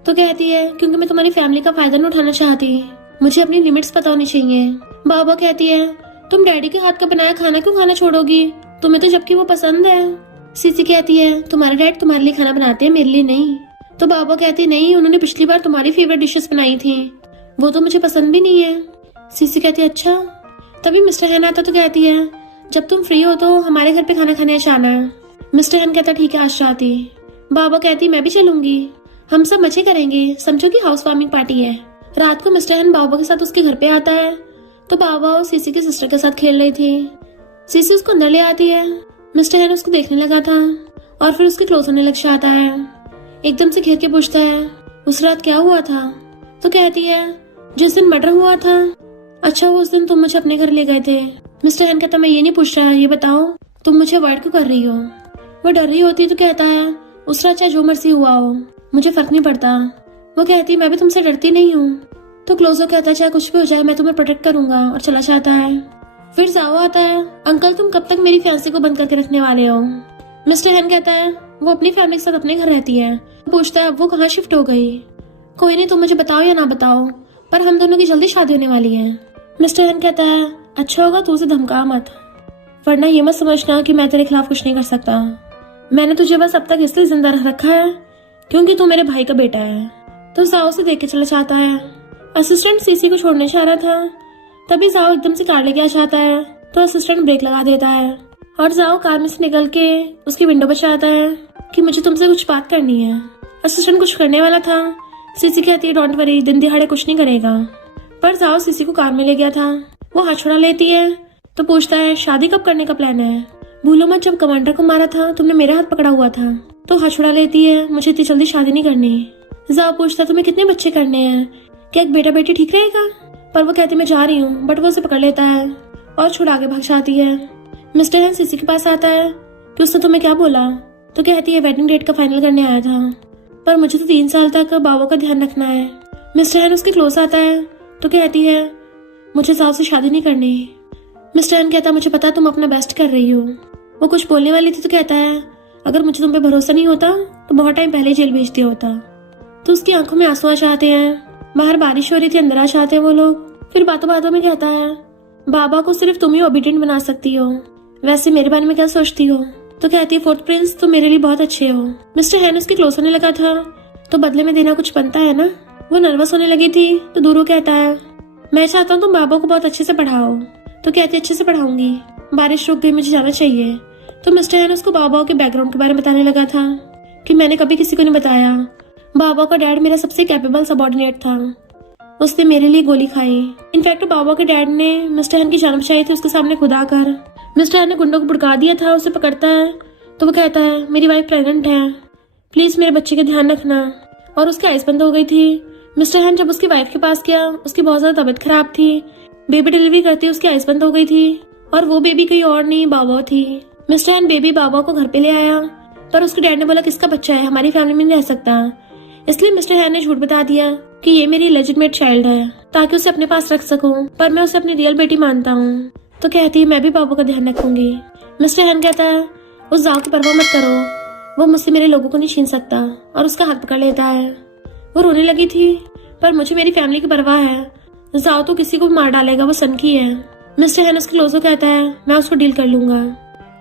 तो कहती है क्योंकि मैं तुम्हारी फैमिली का फायदा नहीं उठाना चाहती, मुझे अपनी लिमिट्स पता होनी चाहिए। बाबा कहती है तुम डैडी के हाथ का बनाया खाना क्यों खाना छोड़ोगी, तुम्हें तो जबकि वो पसंद है। सीसी कहती है तुम्हारे डैड तुम्हारे लिए खाना बनाते हैं, मेरे लिए नहीं। तो बाबा कहते हैं नहीं उन्होंने पिछली बार तुम्हारी फेवरेट डिशेस बनाई थी, वो तो मुझे पसंद भी नहीं है। सीसी कहती है अच्छा। तभी मिस्टर हैन आता तो कहती है जब तुम फ्री हो तो हमारे घर पे खाना खाने जाना है। मिस्टर हैन कहता ठीक है आज आती। बाबा कहती मैं भी चलूंगी, हम सब मजे करेंगे, समझो कि हाउस वार्मिंग पार्टी है। रात को मिस्टर हैन बाबा के साथ उसके घर पे आता है तो बाबा और सीसी की सिस्टर के साथ खेल रही थी। सीसी उसको अंदर ले आती है। मिस्टर हैन उसको देखने लगा था और फिर उसके क्लोज होने लग जाता है। एकदम से घेर के पूछता है उस रात क्या हुआ था? तो कहती है जिस दिन मर्डर हुआ था। अच्छा, वो उस दिन तुम मुझे अपने घर ले गए थे। मिस्टर हैन कहता, मैं ये नहीं पूछ रहा, ये बताओ तुम मुझे अवॉइड क्यों कर रही हो। वो डर रही होती तो कहता है, उसका चाहे जो मर्जी हुआ हो, मुझे फर्क नहीं पड़ता। वो कहती, मैं भी तुमसे डरती नहीं हूँ। तो क्लोजो कहता है, चाहे कुछ भी हो जाए मैं तुम्हें प्रोटेक्ट करूंगा, और चला जाता है। फिर जाओ आता है, अंकल तुम कब तक मेरी फियांसी को बंद करके रखने वाले हो। मिस्टर हैन कहता है, वो अपनी फैमिली के साथ अपने घर रहती है। पूछता है, वो कहाँ शिफ्ट हो गई। कोई नहीं, तुम मुझे बताओ या ना बताओ, पर हम दोनों की जल्दी शादी होने वाली है। मिस्टर हैन कहता है, अच्छा होगा तू उसे धमका मत, वरना ये मत समझना कि मैं तेरे खिलाफ कुछ नहीं कर सकता। मैंने तुझे बस अब तक इसलिए जिंदा रख रखा है क्योंकि तू मेरे भाई का बेटा है। तो जाओ से देख के चला जाता है। असिस्टेंट सीसी को छोड़ने जा रहा था, तभी जाओ एकदम से कार लेके आ जाता है। तो असिस्टेंट ब्रेक लगा देता है और जाओ कार में से निकल के उसकी विंडो पर जाता है कि मुझे तुमसे कुछ बात करनी है। असिस्टेंट कुछ करने वाला था। सीसी कहती है, डोंट वरी, दिन दिहाड़े कुछ नहीं करेगा। पर जाओ सीसी को कार में ले गया था। वो हाथ छुड़ा लेती है तो पूछता है, शादी कब करने का प्लान है। भूलो मत, जब कमांडर को मारा था तुमने मेरा हाथ पकड़ा हुआ था। तो हाथ छुड़ा लेती है, मुझे इतनी जल्दी शादी नहीं करनी। जाओ पूछता, तुम्हें कितने बच्चे करने हैं, क्या एक बेटा बेटी ठीक रहेगा। पर वो कहती, मैं जा रही हूँ, बट वो उसे पकड़ लेता है और छुड़ा के भाग जाती है। मिस्टर हैन सीसी के पास आता है कि उसने तुम्हें क्या बोला। तो कहती है, वेडिंग डेट का फाइनल करने आया था, पर मुझे तो 3 साल तक बाबा का ध्यान रखना है। मिस्टर हैन उसके क्लोज आता है तो कहती है, मुझे साहब से शादी नहीं करनी। मिस्टर हैन कहता, मुझे पता तुम अपना बेस्ट कर रही हो। वो कुछ बोलने वाली थी तो कहता है, अगर मुझे तुम पे भरोसा नहीं होता तो बहुत टाइम पहले जेल भेज दिया होता। तो उसकी आंखों में आंसू आ जाते हैं। बाहर बारिश हो रही थी, अंदर आ जाते हैं वो लोग। फिर बातों बातों में कहता है, बाबा को सिर्फ तुम ही ओबीडिएंट बना सकती हो, वैसे मेरे बारे में क्या सोचती हो। तो कहती है, फोर्थ प्रिंस तुम मेरे लिए बहुत अच्छे हो। मिस्टर हैन उसके क्लोज होने लगा था तो बदले में देना कुछ बनता है ना। वो नर्वस होने लगी थी तो दूरों कहता है, मैं चाहता हूँ तुम बाबा को बहुत अच्छे से पढ़ाओ। तो कहती है, अच्छे से पढ़ाऊंगी, बारिश रुक गई, मुझे जाना चाहिए। तो मिस्टर हैन उसको बाबा के बैकग्राउंड के बारे में बताने लगा था कि मैंने कभी किसी को नहीं बताया। बाबा का डैड मेरा सबसे कैपेबल सबॉर्डिनेट था, उसने मेरे लिए गोली खाई। इनफैक्ट बाबा के डैड ने मिस्टर हैन की जान बचाई थी उसके सामने खुद आकर। मिस्टर हैन ने गुंडों को भड़का दिया था। उसे पकड़ता है तो वो कहता है, मेरी वाइफ प्रेग्नेंट है, प्लीज मेरे बच्चे का ध्यान रखना। और उसकी आइस बंद हो गई थी। मिस्टर हैन जब उसकी वाइफ के पास गया, उसकी बहुत ज्यादा तबीयत खराब थी। बेबी डिलीवरी करती उसकी आइस बंद हो गई थी और वो बेबी कहीं और नहीं, बाबा थी। मिस्टर हैन बेबी बाबा को घर पे ले आया, पर उसके डैड ने बोला, किसका बच्चा है, हमारी फैमिली में नहीं रह सकता। इसलिए मिस्टर हैन ने झूठ बता दिया कि ये मेरी लेजिटमेट चाइल्ड है, ताकि उसे अपने पास रख सकूं, पर मैं उसे अपनी रियल बेटी मानता हूँ। तो कहती है, मैं भी बाबा का ध्यान रखूंगी। मिस्टर हैन कहता है, उस जाओ की परवाह मत करो, वो मुझसे मेरे लोगों को नहीं छीन सकता, और उसका हाथ पकड़ लेता है। वो रोने लगी थी, पर मुझे मेरी फैमिली की परवाह है, जाओ तो किसी को भी मार डालेगा, वो सन की है। मिस्टर हैन उसके क्लोजो कहता है, मैं उसको डील कर लूंगा।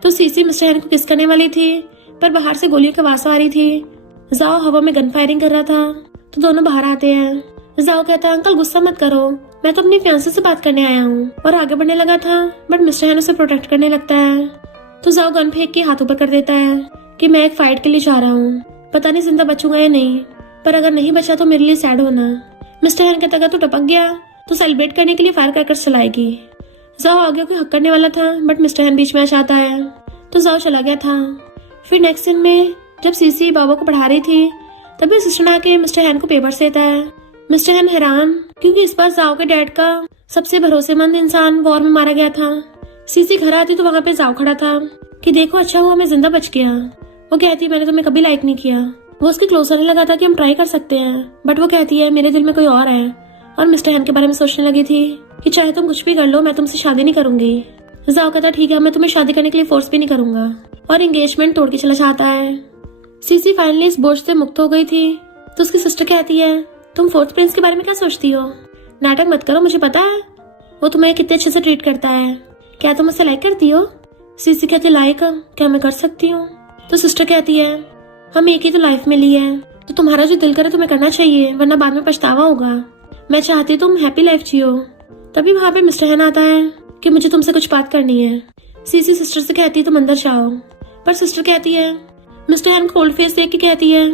तो सीसी मिस्टर हैन को किस करने वाली थी, पर बाहर से गोलियों की आवाज आ रही थी। जाओ हवा में गन फायरिंग कर रहा था तो दोनों बाहर आते हैं। जाओ कहता है, अंकल गुस्सा मत करो, मैं तो अपनी फियांसे से बात करने आया हूँ। और आगे बढ़ने लगा था, बट मिस्टर हैन उसे प्रोटेक्ट करने लगता है। तो जाओ गन फेंक के हाथ ऊपर कर देता है कि मैं एक फाइट के लिए जा रहा हूँ, पता नहीं जिंदा बचूंगा या नहीं, पर अगर नहीं बचा तो मेरे लिए सैड होना। मिस्टर हैन कहता, अगर तू टपक गया तो सेलिब्रेट करने के लिए फायर कर चलाएगी। जाओ आगे कोई हक करने वाला था, बट मिस्टर हैन बीच में आ जाता है तो जाओ चला गया था। फिर नेक्स्ट सीन में जब सीसी बाबा को पढ़ा रही थी, तभी असिस्टेंट आके मिस्टर हैन को पेपर्स देता है। मिस्टर हैन हैरान, क्योंकि इस बार जाओ के डैड का सबसे भरोसेमंद इंसान वॉर में मारा गया था। सीसी घर आती तो वहाँ पे जाओ खड़ा था कि देखो अच्छा हुआ मैं जिंदा बच गया। वो कहती, मैंने तुम्हें कभी लाइक नहीं किया। वो उसके क्लोज होने लगा था कि हम ट्राई कर सकते हैं, बट वो कहती है, मेरे दिल में कोई और है। और मिस्टर हैन के बारे में सोचने लगी थी कि चाहे तुम कुछ भी कर लो, मैं तुमसे शादी नहीं करूंगी। जाओ कहता, ठीक है, मैं तुम्हें शादी करने के लिए फोर्स भी नहीं करूंगा, और एंगेजमेंट तोड़ के चला जाता है। सीसी फाइनली इस बोझ से मुक्त हो गई थी तो उसकी सिस्टर कहती है, तुम फोर्थ प्रिंस के बारे में क्या सोचती हो, नाटक मत करो, मुझे पता है वो तुम्हें कितने अच्छे से ट्रीट करता है, क्या तुम उसे लाइक करती हो। सीसी कहती, लाइक क्या मैं कर सकती हूँ। तो सिस्टर कहती है, हम एक ही तो लाइफ में ली है, तो तुम्हारा जो दिल करे तुम्हें करना चाहिए, वरना बाद में पछतावा होगा। मैं चाहती तुम हैप्पी लाइफ जियो। तभी वहाँ पे मिस्टर हैन आता है कि मुझे तुमसे कुछ बात करनी है। सीसी सिस्टर से कहती है, तुम अंदर जाओ, पर सिस्टर कहती है, मिस्टर हैन कोल्ड फेस देख के कहती है,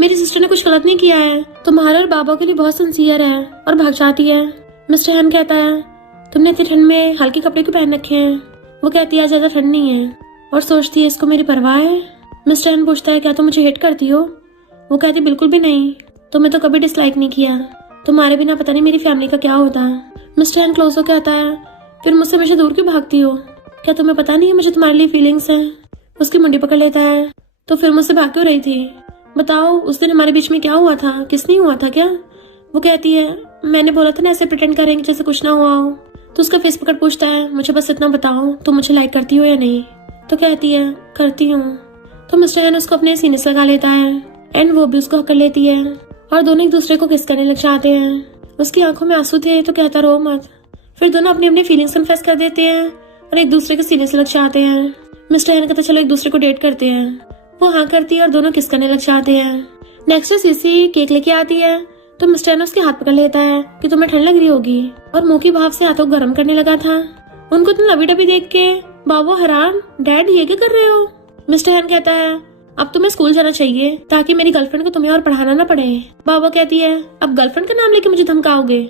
मेरी सिस्टर ने कुछ गलत नहीं किया है, तुम्हारे और बाबा के लिए बहुत सिंसियर है, और भाग जाती है। मिस्टर हैन कहता है, तुमने इतनी ठंड में हल्के कपड़े क्यों पहन रखे हैं। वो कहती है, ज्यादा ठंड नहीं है, और सोचती है इसको मेरी परवाह है। मिस्टर हैन पूछता है, क्या तुम मुझे हेट करती हो। वो कहती, बिल्कुल भी नहीं, तुम्हें तो कभी डिसलाइक नहीं किया, तुम्हारे बिना पता नहीं मेरी फैमिली का क्या होता। मिस्टर हैन क्लोज होकर आता है, फिर मुझसे हमेशा दूर क्यों भागती हो? क्या तुम्हें पता नहीं है मुझे तुम्हारे लिए फीलिंग्स हैं? उसकी मुंडी पकड़ लेता है, तो फिर मुझसे भाग क्यों रही थी? बताओ उस दिन हमारे बीच में क्या हुआ था, किस नहीं हुआ था क्या? वो कहती है, मैंने बोला था ना ऐसे प्रिटेंड करेंगे जैसे कुछ ना हुआ हो। तो उसका फेस पकड़ पूछता है, मुझे बस इतना बताओ तुम मुझे लाइक करती हो या नहीं? तो कहती है, करती हूँ। तो मिस्टर हैन उसको अपने सीने से लगा लेता है एंड वो भी उसको हकड़ लेती है और दोनों एक दूसरे को किस करने लग जाते हैं। उसकी आंखों में आंसू थे तो कहता, रो मत। फिर दोनों अपनी अपनी फीलिंग्स कन्फेस कर देते हैं और एक दूसरे के सीने से लग जाते हैं। मिस्टर हैन कहता, चलो एक दूसरे को डेट करते हैं। वो हाँ करती है और दोनों किस करने लग जाते हैं। नेक्स्ट सीसी केक लेके आती है तो मिस्टर हैन उसके हाथ पकड़ लेता है कि तुम्हें ठंड लग रही होगी, और मुंह की भाव से हाथों गर्म करने लगा था। उनको तुम लबी डबी देख के बाबू हैरान, डैड ये क्या कर रहे हो? मिस्टर हैन कहता है, अब तुम्हें स्कूल जाना चाहिए ताकि मेरी गर्लफ्रेंड को तुम्हें और पढ़ाना ना पड़े। बाबा कहती है, अब गर्लफ्रेंड का नाम लेके मुझे धमकाओगे?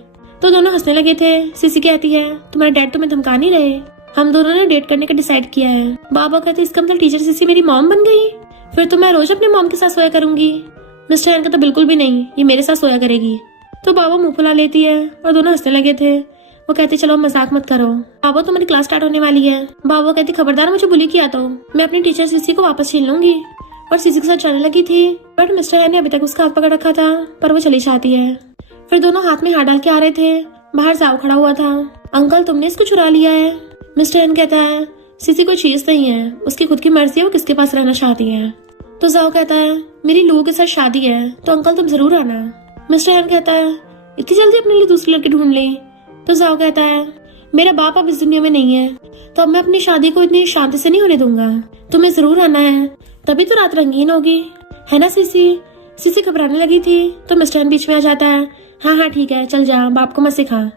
तो दोनों हंसने लगे थे। सीसी कहती है, तुम्हारे डैड तुम्हें धमका नहीं रहे, हम दोनों ने डेट करने का डिसाइड किया है। बाबा कहते, इसका मतलब टीचर सीसी मेरी मॉम बन गई? फिर तो मैं रोज अपने मॉम के साथ सोया करूंगी। मिस्टर हैन कहता, बिल्कुल भी नहीं, ये मेरे साथ सोया करेगी। तो बाबा मुंह फुला लेती है और दोनों हंसने लगे थे। वो कहती, चलो मजाक मत करो, बाबा तुम्हारी क्लास स्टार्ट होने वाली है। बाबा कहती, खबरदार मुझे बुली किया तो मैं अपनी टीचर सीसी को वापस छीन लूंगी। और सीसी के साथ जाने लगी थी, बट मिस्टर हैन ने अभी तक उसका हाथ पकड़ रखा था, पर वो चली जाती है। फिर दोनों हाथ में हाथ डाल के आ रहे थे। बाहर जाओ खड़ा हुआ था। अंकल तुमने इसको चुरा लिया है? मिस्टर हैन कहता है, सीसी कोई चीज नहीं है, उसकी खुद की मर्जी है वो किसके पास रहना चाहती है। तो जाओ कहता है, मेरी लू के साथ शादी है तो अंकल तुम जरूर आना। मिस्टर हैन कहता है, इतनी जल्दी अपने लिए दूसरी लड़की ढूंढ ली? तो जाओ कहता है, मेरा बाप अब इस दुनिया में नहीं है तो अब मैं अपनी शादी को इतनी शांति से नहीं होने दूंगा, तुम्हें जरूर आना है, तभी तो रात रंगीन होगी, है ना सीसी? सीसी घबराने लगी थी तो मिस्टर हैन बीच में आ जाता है, हाँ हाँ ठीक है चल जा, बाप को मत सिखा।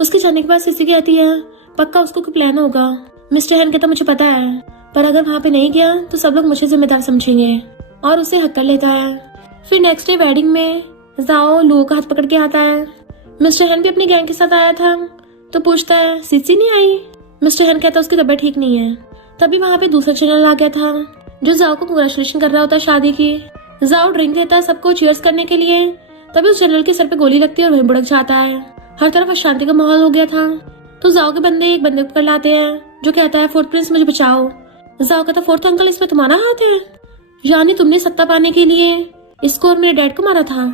उसके जाने के बाद सीसी कहती है, पक्का उसको कोई प्लान होगा। मिस्टर हैन कहता, मुझे पता है, पर अगर वहाँ पे नहीं गया तो सब लोग मुझे जिम्मेदार समझेंगे, और उसे हक कर लेता है। फिर नेक्स्ट डे वेडिंग में जाओ लू का हाथ पकड़ के आता है। मिस्टर हैन भी अपनी गैंग के साथ आया था तो पूछता है, सीसी नहीं आई? मिस्टर हैन कहता, उसकी तबीयत ठीक नहीं है। तभी वहाँ पे दूसरा चैनल आ गया था जो जाओ को कांग्रेचुलेशन कर रहा होता है शादी की। जाओ ड्रिंक देता है सबको चीयर्स करने के लिए, तभी उस जनरल के सर पे गोली लगती है और वहीं बुड़क जाता है। हर तरफ अशांति का माहौल हो गया था। तो जाओ के बंदे एक बंदे को पकड़ लाते हैं जो कहता है, फोर्थ प्रिंस मुझे बचाओ। जाओ कहता, फोर्थ अंकल इसमें तुम्हारा हाथ है? यानी तुमने सत्ता पाने के लिए इसको और मेरे डैड को मारा था,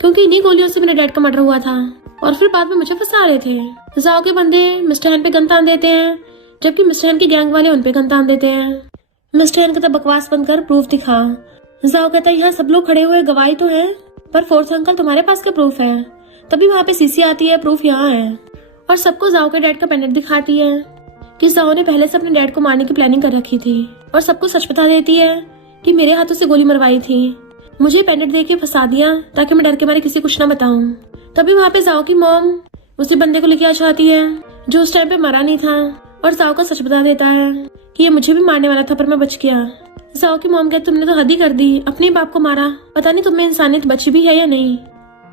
क्योंकि इन्हीं गोलियों से मेरे डैड का मर्डर हुआ था और फिर बाद में मुझे फंसा रहे थे। जाओ के बंदे मिस्टर हैन पे गन तान देते हैं, जबकि मिस्टर हैन की गैंग वाले उन पे गन तान देते हैं। मिस्टर हैन कहता, बकवास बंद कर, प्रूफ दिखा। जाओ कहता, यहाँ सब लोग खड़े हुए गवाही तो है, पर फोर्थ अंकल तुम्हारे पास क्या प्रूफ है? तभी वहाँ पे सीसी आती है, प्रूफ यहाँ है, और सबको जाओ के डैड का पेंडेंट दिखाती है कि जाओ ने पहले से अपने डैड को मारने की प्लानिंग कर रखी थी, और सबको सच बता देती है कि मेरे हाथों से गोली मरवाई थी, मुझे पेंडेंट दे के फंसा दिया ताकि मैं डर के मारे किसी कुछ ना बताऊं। तभी वहाँ पे जाओ की मॉम उसी बंदे को लेके आ जाती है जो उस टाइम पे मरा नहीं था, और जाओ का सच बता देता है कि ये मुझे भी मारने वाला था पर मैं बच गया। जाओ की मॉम कहती, तुमने तो हद ही कर दी, अपने बाप को मारा, पता नहीं तुम्हें इंसानियत बची भी है या नहीं।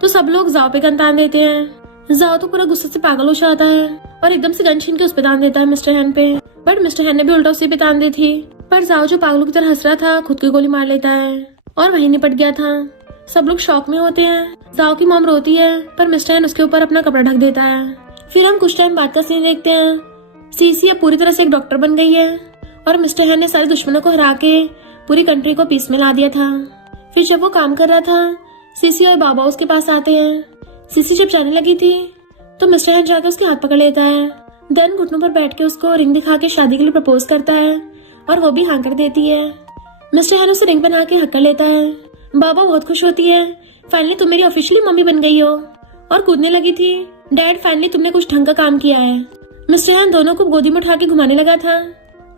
तो सब लोग जाओ पे गन तान देते हैं। जाओ तो पूरा गुस्से से पागल हो जाता है और एकदम से गन छीन के उस पे तान देता है मिस्टर हैन पे, बट मिस्टर हैन ने भी उल्टा उसी पे तान दी थी। पर जाओ जो पागलों की तरह हंस रहा था खुद की गोली मार लेता है और वहीं निपट गया था। सब लोग शॉक में होते हैं। जाओ की मॉम रोती है पर मिस्टर हैन उसके ऊपर अपना कपड़ा ढक देता है। फिर हम कुछ टाइम बाद का सीन देखते हैं। सीसी अब पूरी तरह से एक डॉक्टर बन गई है और मिस्टर हैन ने सारे दुश्मनों को हरा के पूरी कंट्री को पीस में ला दिया था। फिर जब वो काम कर रहा था सीसी और बाबा उसके पास आते हैं। सीसी जब जाने लगी थी तो मिस्टर हैन जाकर उसके हाथ पकड़ लेता है, देन घुटनों पर बैठ के उसको रिंग दिखा के शादी के लिए प्रपोज करता है और वो भी हाँ कर देती है। मिस्टर हैन उसे रिंग बना के हक कर लेता है। बाबा बहुत खुश होती है, फाइनली तुम मेरी ऑफिशियली मम्मी बन गई हो, और कूदने लगी थी, डैड फाइनली तुमने कुछ ढंग का काम किया है। मिस्टर हैन दोनों को गोदी में उठा के घुमाने लगा था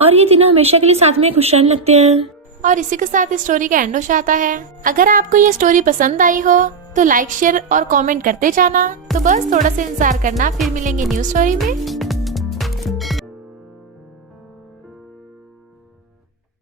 और ये तीनों हमेशा के लिए साथ में खुश रहने लगते हैं। और इसी के साथ इस स्टोरी का एंड हो जाता है। अगर आपको ये स्टोरी पसंद आई हो तो लाइक शेयर और कमेंट करते जाना। तो बस थोड़ा सा इंतजार करना, फिर मिलेंगे न्यू स्टोरी में।